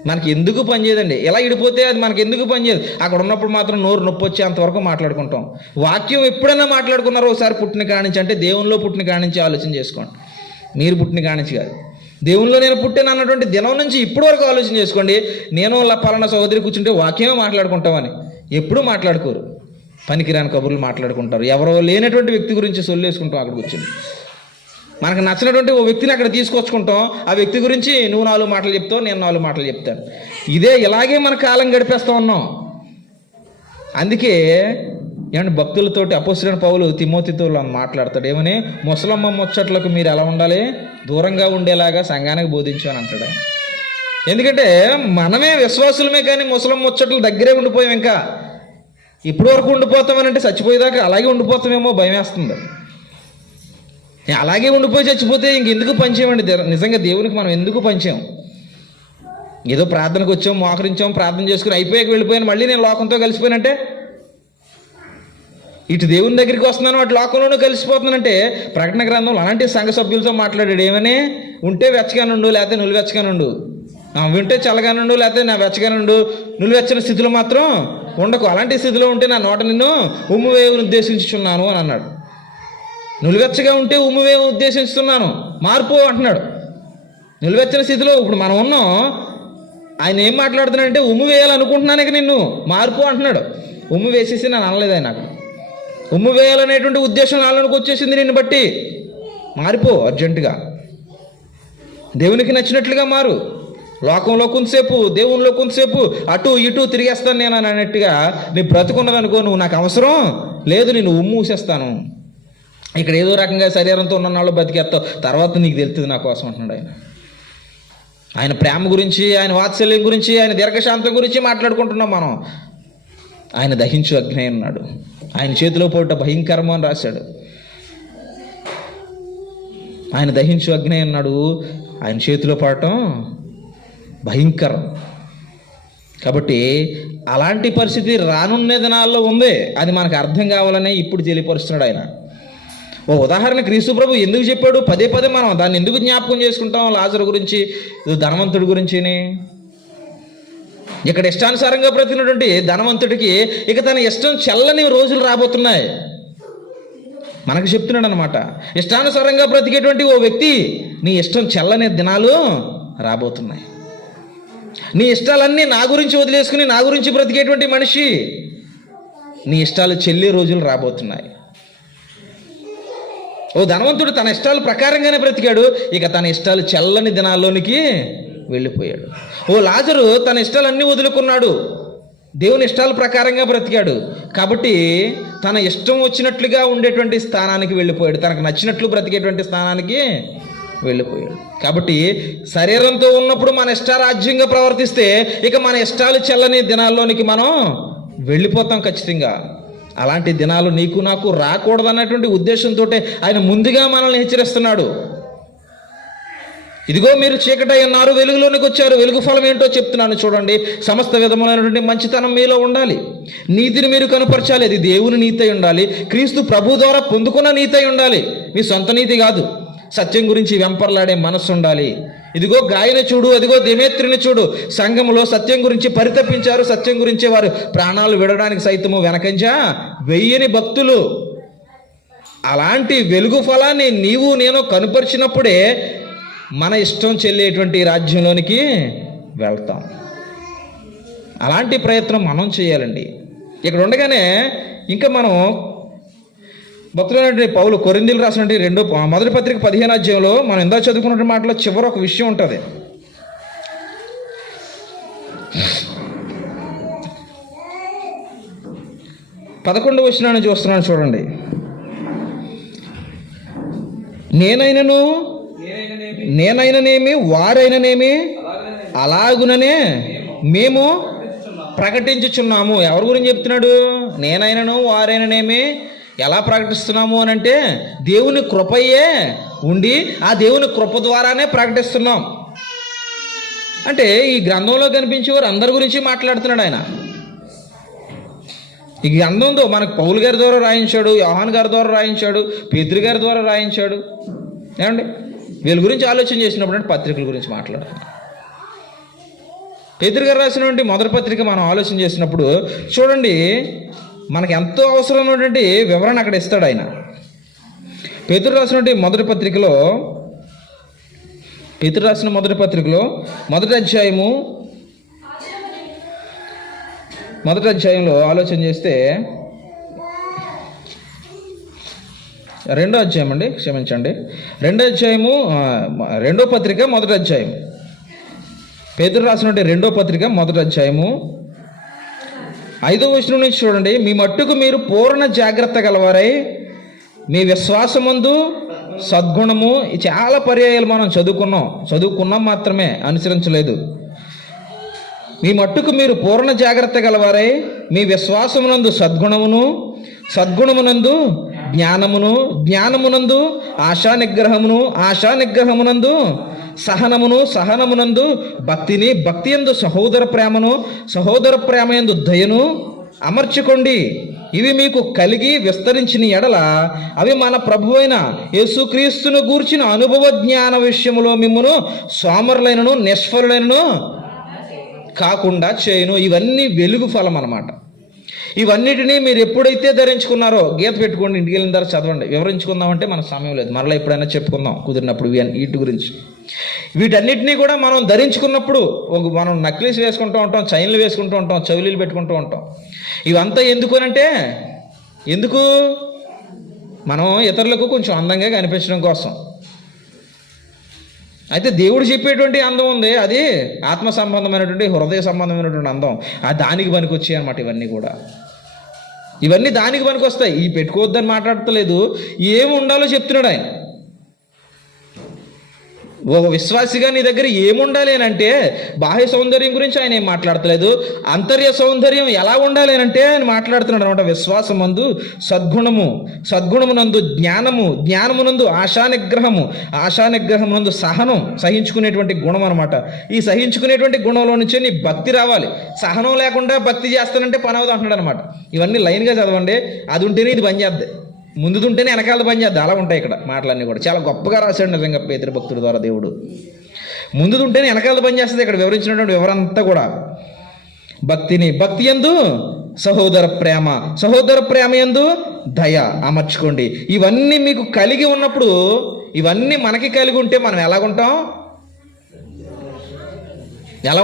మనకి ఎందుకు పనిచేయదండి. ఎలా ఇడిపోతే అది మనకి ఎందుకు పనిచేయదు. అక్కడ ఉన్నప్పుడు మాత్రం నోరు నొప్పి వచ్చే అంతవరకు మాట్లాడుకుంటాం. వాక్యం ఎప్పుడైనా మాట్లాడుకున్నారో ఒకసారి పుట్టిన కానించి, అంటే దేవునిలో పుట్టిన కానించి ఆలోచన చేసుకోండి. మీరు పుట్టిన కానించి కాదు, దేవునిలో నేను పుట్టాను అన్నటువంటి దినం నుంచి ఇప్పటి వరకు ఆలోచన చేసుకోండి. నేను పలానా సహోదరి కూర్చుంటే వాక్యమే మాట్లాడుకుంటామని ఎప్పుడూ మాట్లాడుకోరు. పనికిరాని కబుర్లు మాట్లాడుకుంటారు. ఎవరో లేనటువంటి వ్యక్తి గురించి సొల్లేసుకుంటాం. అక్కడ కూర్చుని మనకు నచ్చినటువంటి ఓ వ్యక్తిని అక్కడ తీసుకొచ్చుకుంటాం. ఆ వ్యక్తి గురించి నువ్వు 4 మాటలు చెప్తావు, నేను 4 మాటలు చెప్తాను. ఇలాగే మన కాలం గడిపేస్తూ ఉన్నాం. అందుకే ఏమంటే భక్తులతోటి అపోస్తలుడైన పౌలు తిమోతితో మాట్లాడతాడు. ఏమని? ముసలమ్మ ముచ్చట్లకు మీరు ఎలా ఉండాలి? దూరంగా ఉండేలాగా సంఘానికి బోధించు అని అంటాడు ఆయన. ఎందుకంటే మనమే విశ్వాసులమే, కానీ ముసలమ్మ ముచ్చట్లు దగ్గరే ఉండిపోయాం. ఇంకా ఇప్పటి వరకు ఉండిపోతామనంటే చచ్చిపోయేదాకా అలాగే ఉండిపోతామేమో భయం వేస్తుంది. అలాగే ఉండిపోయి చచ్చిపోతే ఇంకెందుకు పనిచేయమండి? నిజంగా దేవునికి మనం ఎందుకు పనిచేయం? ఏదో ప్రార్థనకు వచ్చాం, మోకరించాం, ప్రార్థన చేసుకుని అయిపోయాక వెళ్ళిపోయాను, మళ్ళీ నేను లోకంతో కలిసిపోయానంటే, ఇటు దేవుని దగ్గరికి వస్తున్నాను, అటు లోకంలోనూ కలిసిపోతున్నానంటే, ప్రకటన గ్రంథంలో అలాంటి సంఘ సభ్యులతో మాట్లాడాడు. ఏమని? ఉంటే వెచ్చగానుండు, లేకపోతే నులివెచ్చగానుండు. వింటే చల్లగానుండు, లేకపోతే నా వెచ్చగానుండు. నులివెచ్చని స్థితిలో మాత్రం ఉండకు. అలాంటి స్థితిలో ఉంటే నా నోట నిన్ను ఉమ్ము వేయుని ఉద్దేశించుచున్నాను అని అన్నాడు. నులివెచ్చగా ఉంటే ఉమ్మువే ఉద్దేశిస్తున్నాను, మార్పు అంటున్నాడు. నిలువెచ్చని స్థితిలో ఇప్పుడు మనం ఉన్నాం. ఆయన ఏం మాట్లాడుతున్నాడంటే ఉమ్ము వేయాలనుకుంటున్నాను, ఇక నిన్ను మార్పు అంటున్నాడు. ఉమ్ము వేసేసి నన్ను అనలేదు ఆయన. అక్కడ ఉమ్ము వేయాలనేటువంటి ఉద్దేశం నాలోనికి వచ్చేసింది. నిన్ను బట్టి మారిపో, అర్జెంటుగా దేవునికి నచ్చినట్లుగా మారు. లోకంలో కొంతసేపు, దేవునిలో కొంతసేపు, అటు ఇటు తిరిగేస్తాను నేను అని అన్నట్టుగా నీ బ్రతుకున్నదనుకో, నువ్వు నాకు అవసరం లేదు, నేను ఉమ్ము ఊసేస్తాను. ఇక్కడ ఏదో రకంగా శరీరంతో ఉన్న నాళ్ళు బతికేస్తావు, తర్వాత నీకు తెలుస్తుంది నా కోసం అంటున్నాడు ఆయన. ఆయన ప్రేమ గురించి, ఆయన వాత్సల్యం గురించి, ఆయన దీర్ఘశాంతం గురించి మాట్లాడుకుంటున్నాం మనం. ఆయన దహించు అగ్ని అన్నాడు. ఆయన చేతిలో పోట భయంకరము అని రాశాడు. ఆయన దహించు అగ్ని అన్నాడు. ఆయన చేతిలో పడటం భయంకరం. కాబట్టి అలాంటి పరిస్థితి రానున్న దినాల్లో ఉంది. అది మనకు అర్థం కావాలనే ఇప్పుడు తెలియపరుస్తున్నాడు ఆయన. ఓ ఉదాహరణ క్రీస్తు ప్రభు ఎందుకు చెప్పాడు? పదే మనం దాన్ని ఎందుకు జ్ఞాపకం చేసుకుంటాం? లాజరు గురించి, ధనవంతుడి గురించిని. ఇక్కడ ఇష్టానుసారంగా బ్రతికినటువంటి ధనవంతుడికి ఇక తన ఇష్టం చెల్లని రోజులు రాబోతున్నాయి. మనకు చెప్తున్నాడు అనమాట. ఇష్టానుసారంగా బ్రతికేటువంటి ఓ వ్యక్తి, నీ ఇష్టం చెల్లని దినాలు రాబోతున్నాయి. నీ ఇష్టాలన్నీ నా గురించి వదిలేసుకుని నా గురించి బ్రతికేటువంటి మనిషి, నీ ఇష్టాలు చెల్లి రోజులు రాబోతున్నాయి. ఓ ధనవంతుడు తన ఇష్టాల ప్రకారంగానే బ్రతికాడు, ఇక తన ఇష్టాలు చెల్లని దినాల్లోనికి వెళ్ళిపోయాడు. ఓ లాజరు తన ఇష్టాలన్నీ వదులుకున్నాడు, దేవుని ఇష్టాల ప్రకారంగా బ్రతికాడు. కాబట్టి తన ఇష్టం వచ్చినట్లుగా ఉండేటువంటి స్థానానికి వెళ్ళిపోయాడు, తనకు నచ్చినట్లు బ్రతికేటువంటి స్థానానికి వెళ్ళిపోయాడు. కాబట్టి శరీరంతో ఉన్నప్పుడు మన ఇష్టారాజ్యంగా ప్రవర్తిస్తే ఇక మన ఇష్టాలు చెల్లని దినాల్లోనికి మనం వెళ్ళిపోతాం ఖచ్చితంగా. అలాంటి దినాలు నీకు నాకు రాకూడదన్నటువంటి ఉద్దేశంతో ఆయన ముందుగా మనల్ని హెచ్చరిస్తున్నాడు. ఇదిగో మీరు చీకటై ఉన్నారు, వెలుగులోనికి వచ్చారు. వెలుగు ఫలం ఏంటో చెప్తున్నాను చూడండి. సమస్త విధములైనటువంటి మంచితనం మీలో ఉండాలి, నీతిని మీరు కనుపరచాలి. అది దేవుని నీతి అయి ఉండాలి, క్రీస్తు ప్రభు ద్వారా పొందుకున్న నీతి అయి ఉండాలి, మీ సొంత నీతి కాదు. సత్యం గురించి వెంపర్లాడే మనస్సు ఉండాలి. ఇదిగో గాయని చూడు, అదిగో దేమేత్రిని చూడు, సంఘములో సత్యం గురించి పరితపించారు, సత్యం గురించి వారు ప్రాణాలు విడడానికి సైతము వెనకంజా వెయ్యని భక్తులు. అలాంటి వెలుగు ఫలాన్ని నీవు నేను కనుపరిచినప్పుడే మన ఇష్టం చెల్లేటువంటి రాజ్యంలోనికి వెళ్తాం. అలాంటి ప్రయత్నం మనం చేయాలండి. ఇక్కడ ఉండగానే ఇంకా మనం భక్తులైనటువంటి పౌలు కొరింథీయులకు రాసినటువంటి మొదటి పత్రిక 15వ అధ్యాయంలో మనం ఇందాక చదువుకున్న మాటలో చివరి ఒక విషయం ఉంటుంది. పదకొండు వచనాన్ని చూస్తున్నాను చూడండి. నేనైననేమి వారైననేమి అలాగుననే మేము ప్రకటించుచున్నాము. ఎవరి గురించి చెప్తున్నాడు? నేనైనను వారైననేమి ఎలా ప్రకటిస్తున్నాము అని అంటే దేవుని కృపయే ఉండి ఆ దేవుని కృప ద్వారానే ప్రకటిస్తున్నాం. అంటే ఈ గ్రంథంలో కనిపించేవారు అందరి గురించి మాట్లాడుతున్నాడు ఆయన. ఈ గ్రంథంతో మనకు పౌలు గారి ద్వారా రాయించాడు, యోహాన్ గారి ద్వారా రాయించాడు, పేతురు గారి ద్వారా రాయించాడు. ఏమండి వీళ్ళ గురించి ఆలోచన చేసినప్పుడు అంటే పత్రికల గురించి మాట్లాడుతున్నాం. పేతురు గారు రాసినటువంటి మొదటి పత్రిక మనం ఆలోచన చేసినప్పుడు చూడండి, మనకు ఎంతో అవసరమైనటువంటి వివరణ అక్కడ ఇస్తాడు ఆయన. పేతురు రాసినటువంటి మొదటి పత్రికలో మొదటి అధ్యాయంలో ఆలోచన చేస్తే రెండో పత్రిక మొదటి అధ్యాయం, పేతురు రాసినటువంటి రెండో పత్రిక మొదటి అధ్యాయము 5వ వచనం నుంచి చూడండి. మీ మట్టుకు మీరు పూర్ణ జాగ్రత్త గలవారై మీ విశ్వాసమందు సద్గుణము, చాలా పర్యాయాలు మనం చదువుకున్నాం మాత్రమే, అనుసరించలేదు. మీ మట్టుకు మీరు పూర్ణ జాగ్రత్త గలవారై మీ విశ్వాసమునందు సద్గుణమును, సద్గుణమునందు జ్ఞానమును, జ్ఞానమునందు ఆశా నిగ్రహమును, ఆశా నిగ్రహమునందు సహనమును, సహనమునందు భక్తిని, భక్తి యందు సహోదర ప్రేమను, సహోదర ప్రేమ యందు దయను అమర్చుకోండి. ఇవి మీకు కలిగి విస్తరించిన ఎడల అవి మన ప్రభువైన యేసుక్రీస్తును గూర్చిన అనుభవ జ్ఞాన విషయములో మిమ్మును సోమరులైనను నిష్ఫలులైనను కాకుండా చేయును. ఇవన్నీ వెలుగు ఫలం అన్నమాట. ఇవన్నిటినీ మీరు ఎప్పుడైతే ధరించుకున్నారో, గీత పెట్టుకోండి, ఇంటికి వెళ్ళిన తర్వాత చదవండి. వివరించుకుందామంటే మన సమయం లేదు, మరలా ఎప్పుడైనా చెప్పుకుందాం కుదిరినప్పుడు వీటి గురించి. వీటన్నిటినీ కూడా మనం ధరించుకున్నప్పుడు మనం నక్లీస్ వేసుకుంటూ ఉంటాం, చైన్లు వేసుకుంటూ ఉంటాం, చెవులీలు పెట్టుకుంటూ ఉంటాం. ఇవంతా ఎందుకు మనం ఇతరులకు కొంచెం అందంగా కనిపించడం కోసం. అయితే దేవుడు చెప్పేటువంటి అందం ఉంది, అది ఆత్మ సంబంధమైనటువంటి, హృదయ సంబంధమైనటువంటి అందం. దానికి పనికొచ్చాయి అన్నమాట. ఇవన్నీ దానికి పనికొస్తాయి. ఈ పెట్టుకోవద్దని మాట్లాడతలేదు, ఏమి ఉండాలో చెప్తున్నాడు ఆయన. ఒక విశ్వాసిగా నీ దగ్గర ఏముండాలి అని అంటే బాహ్య సౌందర్యం గురించి ఆయన ఏం మాట్లాడతలేదు, అంతర్య సౌందర్యం ఎలా ఉండాలి అని అంటే ఆయన మాట్లాడుతున్నాడు అనమాట. విశ్వాసమందు సద్గుణము, సద్గుణమునందు జ్ఞానము, జ్ఞానమునందు ఆశానిగ్రహము, ఆశానిగ్రహమునందు సహనం, సహించుకునేటువంటి గుణం అనమాట. ఈ సహించుకునేటువంటి గుణంలో నుంచే నీ భక్తి రావాలి. సహనం లేకుండా భక్తి చేస్తానంటే పని అవుతుంది అంటున్నాడు అనమాట. ఇవన్నీ లైన్గా చదవండి, అది ఉంటేనే ఇది పని చేద్ది, ముందుంటేనే వెనకాల పని చేద్దాం. అలా ఉంటాయి ఇక్కడ మాటలన్నీ కూడా. చాలా గొప్పగా రాశాడు నిజంగా పేతురు భక్తుడి ద్వారా దేవుడు. ముందుంటేనే వెనకాల పని చేస్తుంది. ఇక్కడ వివరించినటువంటి వివరంతా కూడా భక్తిని, భక్తి యందు సహోదర ప్రేమ, సహోదర ప్రేమ యందు దయ అమర్చుకోండి. ఇవన్నీ మీకు కలిగి ఉన్నప్పుడు, ఇవన్నీ మనకి కలిగి ఉంటే మనం ఎలా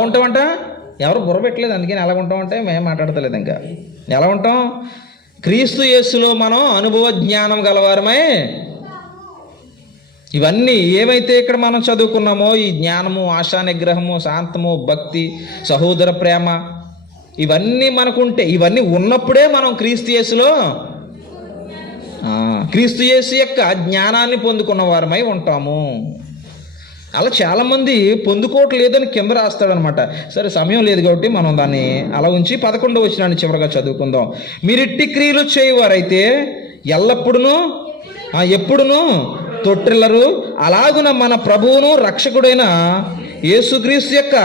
ఉంటామంట? ఎవరు బుర్ర పెట్టలేదు, అందుకని ఎలా ఉంటామంటే మేము మాట్లాడతలేదు. ఇంకా ఎలా ఉంటాం? క్రీస్తు యేసులో మనం అనుభవ జ్ఞానం గలవారమై, ఇవన్నీ ఏమైతే ఇక్కడ మనం చదువుకున్నామో, ఈ జ్ఞానము, ఆశా నిగ్రహము, శాంతము, భక్తి, సహోదర ప్రేమ, ఇవన్నీ మనకుంటే, ఇవన్నీ ఉన్నప్పుడే మనం క్రీస్తు యేసు యొక్క జ్ఞానాన్ని పొందుకున్న వారమై ఉంటాము. అలా చాలామంది పొందుకోవట్లేదని కింద రాస్తాడనమాట. సరే, సమయం లేదు కాబట్టి మనం దాన్ని అలా ఉంచి 11వ వచనాన్ని చివరిగా చదువుకుందాం. మీరిట్టి క్రియలు చేయవారైతే ఎప్పుడును తొట్టిల్లరు. అలాగున మన ప్రభువును రక్షకుడైన యేసుక్రీస్తు యొక్క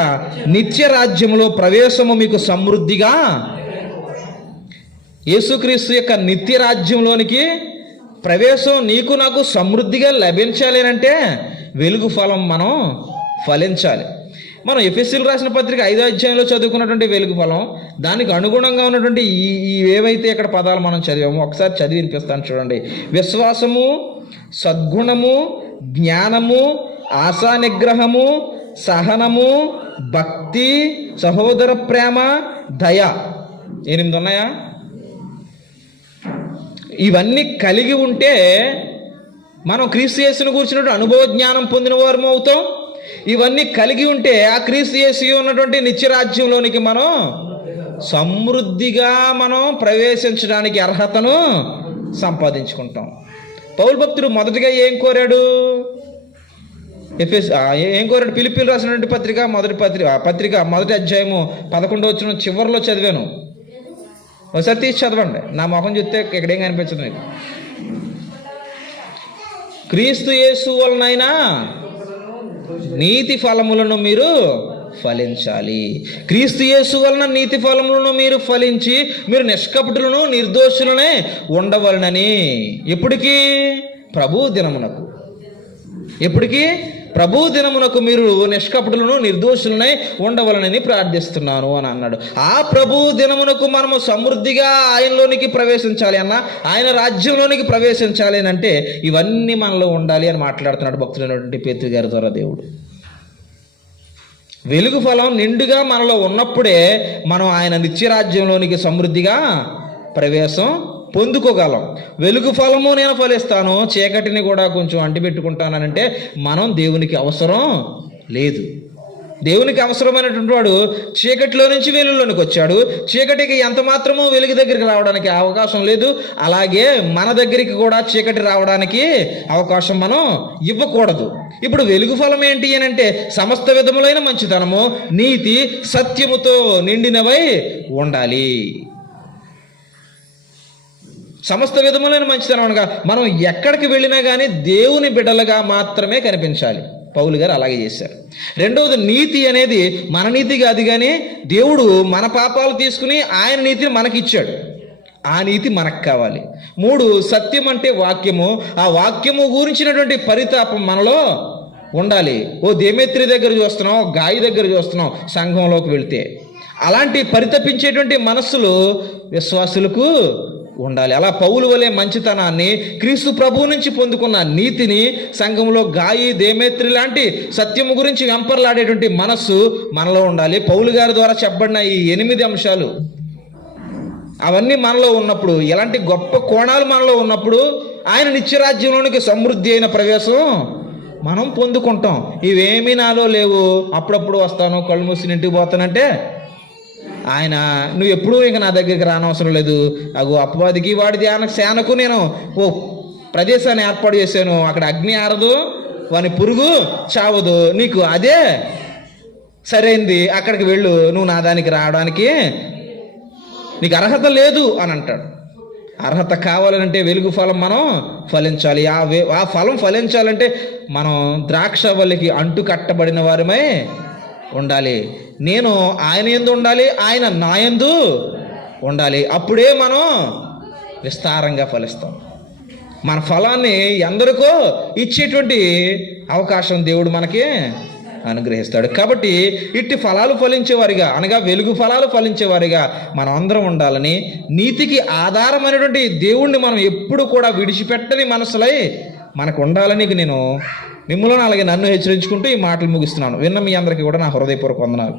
నిత్య రాజ్యములో ప్రవేశము మీకు సమృద్ధిగా, యేసుక్రీస్తు యొక్క నిత్య రాజ్యంలోనికి ప్రవేశం నీకు నాకు సమృద్ధిగా లభించాలి అంటే వెలుగు ఫలం మనం ఫలించాలి. మనం ఎఫెసీయులకు రాసిన పత్రిక 5వ అధ్యాయంలో చదువుకున్నటువంటి వెలుగు ఫలం, దానికి అనుగుణంగా ఉన్నటువంటి ఈ ఏవైతే ఇక్కడ పదాలు మనం చదివామో ఒకసారి చదివి వినిపిస్తాను చూడండి. విశ్వాసము, సద్గుణము, జ్ఞానము, ఆశా నిగ్రహము, సహనము, భక్తి, సహోదర ప్రేమ, దయ. 8 ఉన్నాయా? ఇవన్నీ కలిగి ఉంటే మనం క్రీస్తు యేసును కూర్చున్నట్టు అనుభవ జ్ఞానం పొందిన వారము అవుతాం. ఇవన్నీ కలిగి ఉంటే ఆ క్రీస్తు యేసు ఉన్నటువంటి నిత్యరాజ్యంలోనికి మనం సమృద్ధిగా మనం ప్రవేశించడానికి అర్హతను సంపాదించుకుంటాం. పౌలు భక్తుడు మొదటిగా ఏం కోరాడు? ఫిలిప్పీయులకు రాసినటువంటి పత్రిక మొదటి అధ్యాయము 11వ వచనం చివరిలో చదివాను. ఒకసారి తీసి చదవండి, నా ముఖం చూస్తే ఇక్కడేం కనిపించదు మీకు. క్రీస్తు యేసు వలనైనా నీతి ఫలములను మీరు ఫలించాలి. క్రీస్తు యేసు వలన నీతి ఫలములను మీరు ఫలించి మీరు నిష్కపటులను నిర్దోషులనే ఉండవలనని. ఎప్పటికీ? ప్రభు దినమునకు. ఎప్పటికీ? ప్రభు దినమునకు మీరు నిష్కపటులను నిర్దోషులనే ఉండవలనని ప్రార్థిస్తున్నాను అని అన్నాడు. ఆ ప్రభు దినమునకు మనము సమృద్ధిగా ఆయనలోనికి ప్రవేశించాలి అన్న, ఆయన రాజ్యంలోనికి ప్రవేశించాలి అని అంటే ఇవన్నీ మనలో ఉండాలి అని మాట్లాడుతున్నాడు భక్తులైనటువంటి పేతురు గారి ద్వారా దేవుడు. వెలుగు ఫలం నిండుగా మనలో ఉన్నప్పుడే మనం ఆయన నిత్యరాజ్యంలోనికి సమృద్ధిగా ప్రవేశం పొందుకోగలం. వెలుగు ఫలము నేను ఫలిస్తాను, చీకటిని కూడా కొంచెం అంటిపెట్టుకుంటానంటే మనం దేవునికి అవసరం లేదు. దేవునికి అవసరమైనటువంటి వాడు చీకటిలో నుంచి వెలుగులోనికి వచ్చాడు. చీకటికి ఎంత మాత్రమూ వెలుగు దగ్గరికి రావడానికి అవకాశం లేదు. అలాగే మన దగ్గరికి కూడా చీకటి రావడానికి అవకాశం మనం ఇవ్వకూడదు. ఇప్పుడు వెలుగు ఫలం ఏంటి అని అంటే సమస్త విధములైన మంచితనము, నీతి, సత్యముతో నిండినవై ఉండాలి. సమస్త విధములైన మంచితనం అనగా మనం ఎక్కడికి వెళ్ళినా కానీ దేవుని బిడ్డలుగా మాత్రమే కనిపించాలి. పౌలు గారు అలాగే చేశారు. రెండవది, నీతి అనేది మన నీతి కాదు, కానీ దేవుడు మన పాపాలు తీసుకుని ఆయన నీతిని మనకిచ్చాడు. ఆ నీతి మనకు కావాలి. 3, సత్యం అంటే వాక్యము. ఆ వాక్యము గురించినటువంటి పరితాపం మనలో ఉండాలి. ఓ దేమేత్రి దగ్గర చూస్తున్నాం, గాయి దగ్గర చూస్తున్నాం సంఘంలోకి వెళితే, అలాంటి పరితపించేటువంటి మనస్సులు విశ్వాసులకు ఉండాలి. అలా పౌలు వలె మంచితనాన్ని, క్రీస్తు ప్రభువు నుంచి పొందుకున్న నీతిని సంఘంలో గాయి, దేమేత్రి లాంటి సత్యము గురించి వెంపర్లాడేటువంటి మనస్సు మనలో ఉండాలి. పౌలు గారి ద్వారా చెప్పబడిన ఈ 8 అంశాలు అవన్నీ మనలో ఉన్నప్పుడు, ఎలాంటి గొప్ప కోణాలు మనలో ఉన్నప్పుడు ఆయన నిత్యరాజ్యంలోనికి సమృద్ధి అయిన ప్రవేశం మనం పొందుకుంటాం. ఇవేమీ నాలో లేవు, అప్పుడప్పుడు వస్తాను, కళ్ళు మూసి ఇంటికి పోతానంటే ఆయన నువ్వు ఎప్పుడూ ఇంక నా దగ్గరికి రానవసరం లేదు, అగో అపవాదికి వాడి సేనకు నేను ఓ ప్రదేశాన్ని ఏర్పాటు చేశాను, అక్కడ అగ్ని ఆరదు, వాని పురుగు చావదు, నీకు అదే సరైంది, అక్కడికి వెళ్ళు, నువ్వు నా దానికి రావడానికి నీకు అర్హత లేదు అని అంటాడు. అర్హత కావాలంటే వెలుగు ఫలం మనం ఫలించాలి. ఆ ఫలం ఫలించాలంటే మనం ద్రాక్ష వల్లికి అంటు కట్టబడిన వారమై ఉండాలి. నేను ఆయన యందు ఉండాలి, ఆయన నా యందు ఉండాలి. అప్పుడే మనం విస్తారంగా ఫలిస్తాం. మన ఫలాన్ని ఎందరికో ఇచ్చేటువంటి అవకాశం దేవుడు మనకి అనుగ్రహిస్తాడు. కాబట్టి ఇట్టి ఫలాలు ఫలించేవారిగా, అనగా వెలుగు ఫలాలు ఫలించేవారిగా మనం అందరం ఉండాలని, నీతికి ఆధారమైనటువంటి దేవుణ్ణి మనం ఎప్పుడు కూడా విడిచిపెట్టని మనసులై మనకు ఉండాలని నేను మిమ్మల్ని అలాగే నన్ను హెచ్చరించుకుంటూ ఈ మాటలు ముగిస్తున్నాను. విన్న మీ అందరికీ కూడా నా హృదయపూర్వక వందనాలు.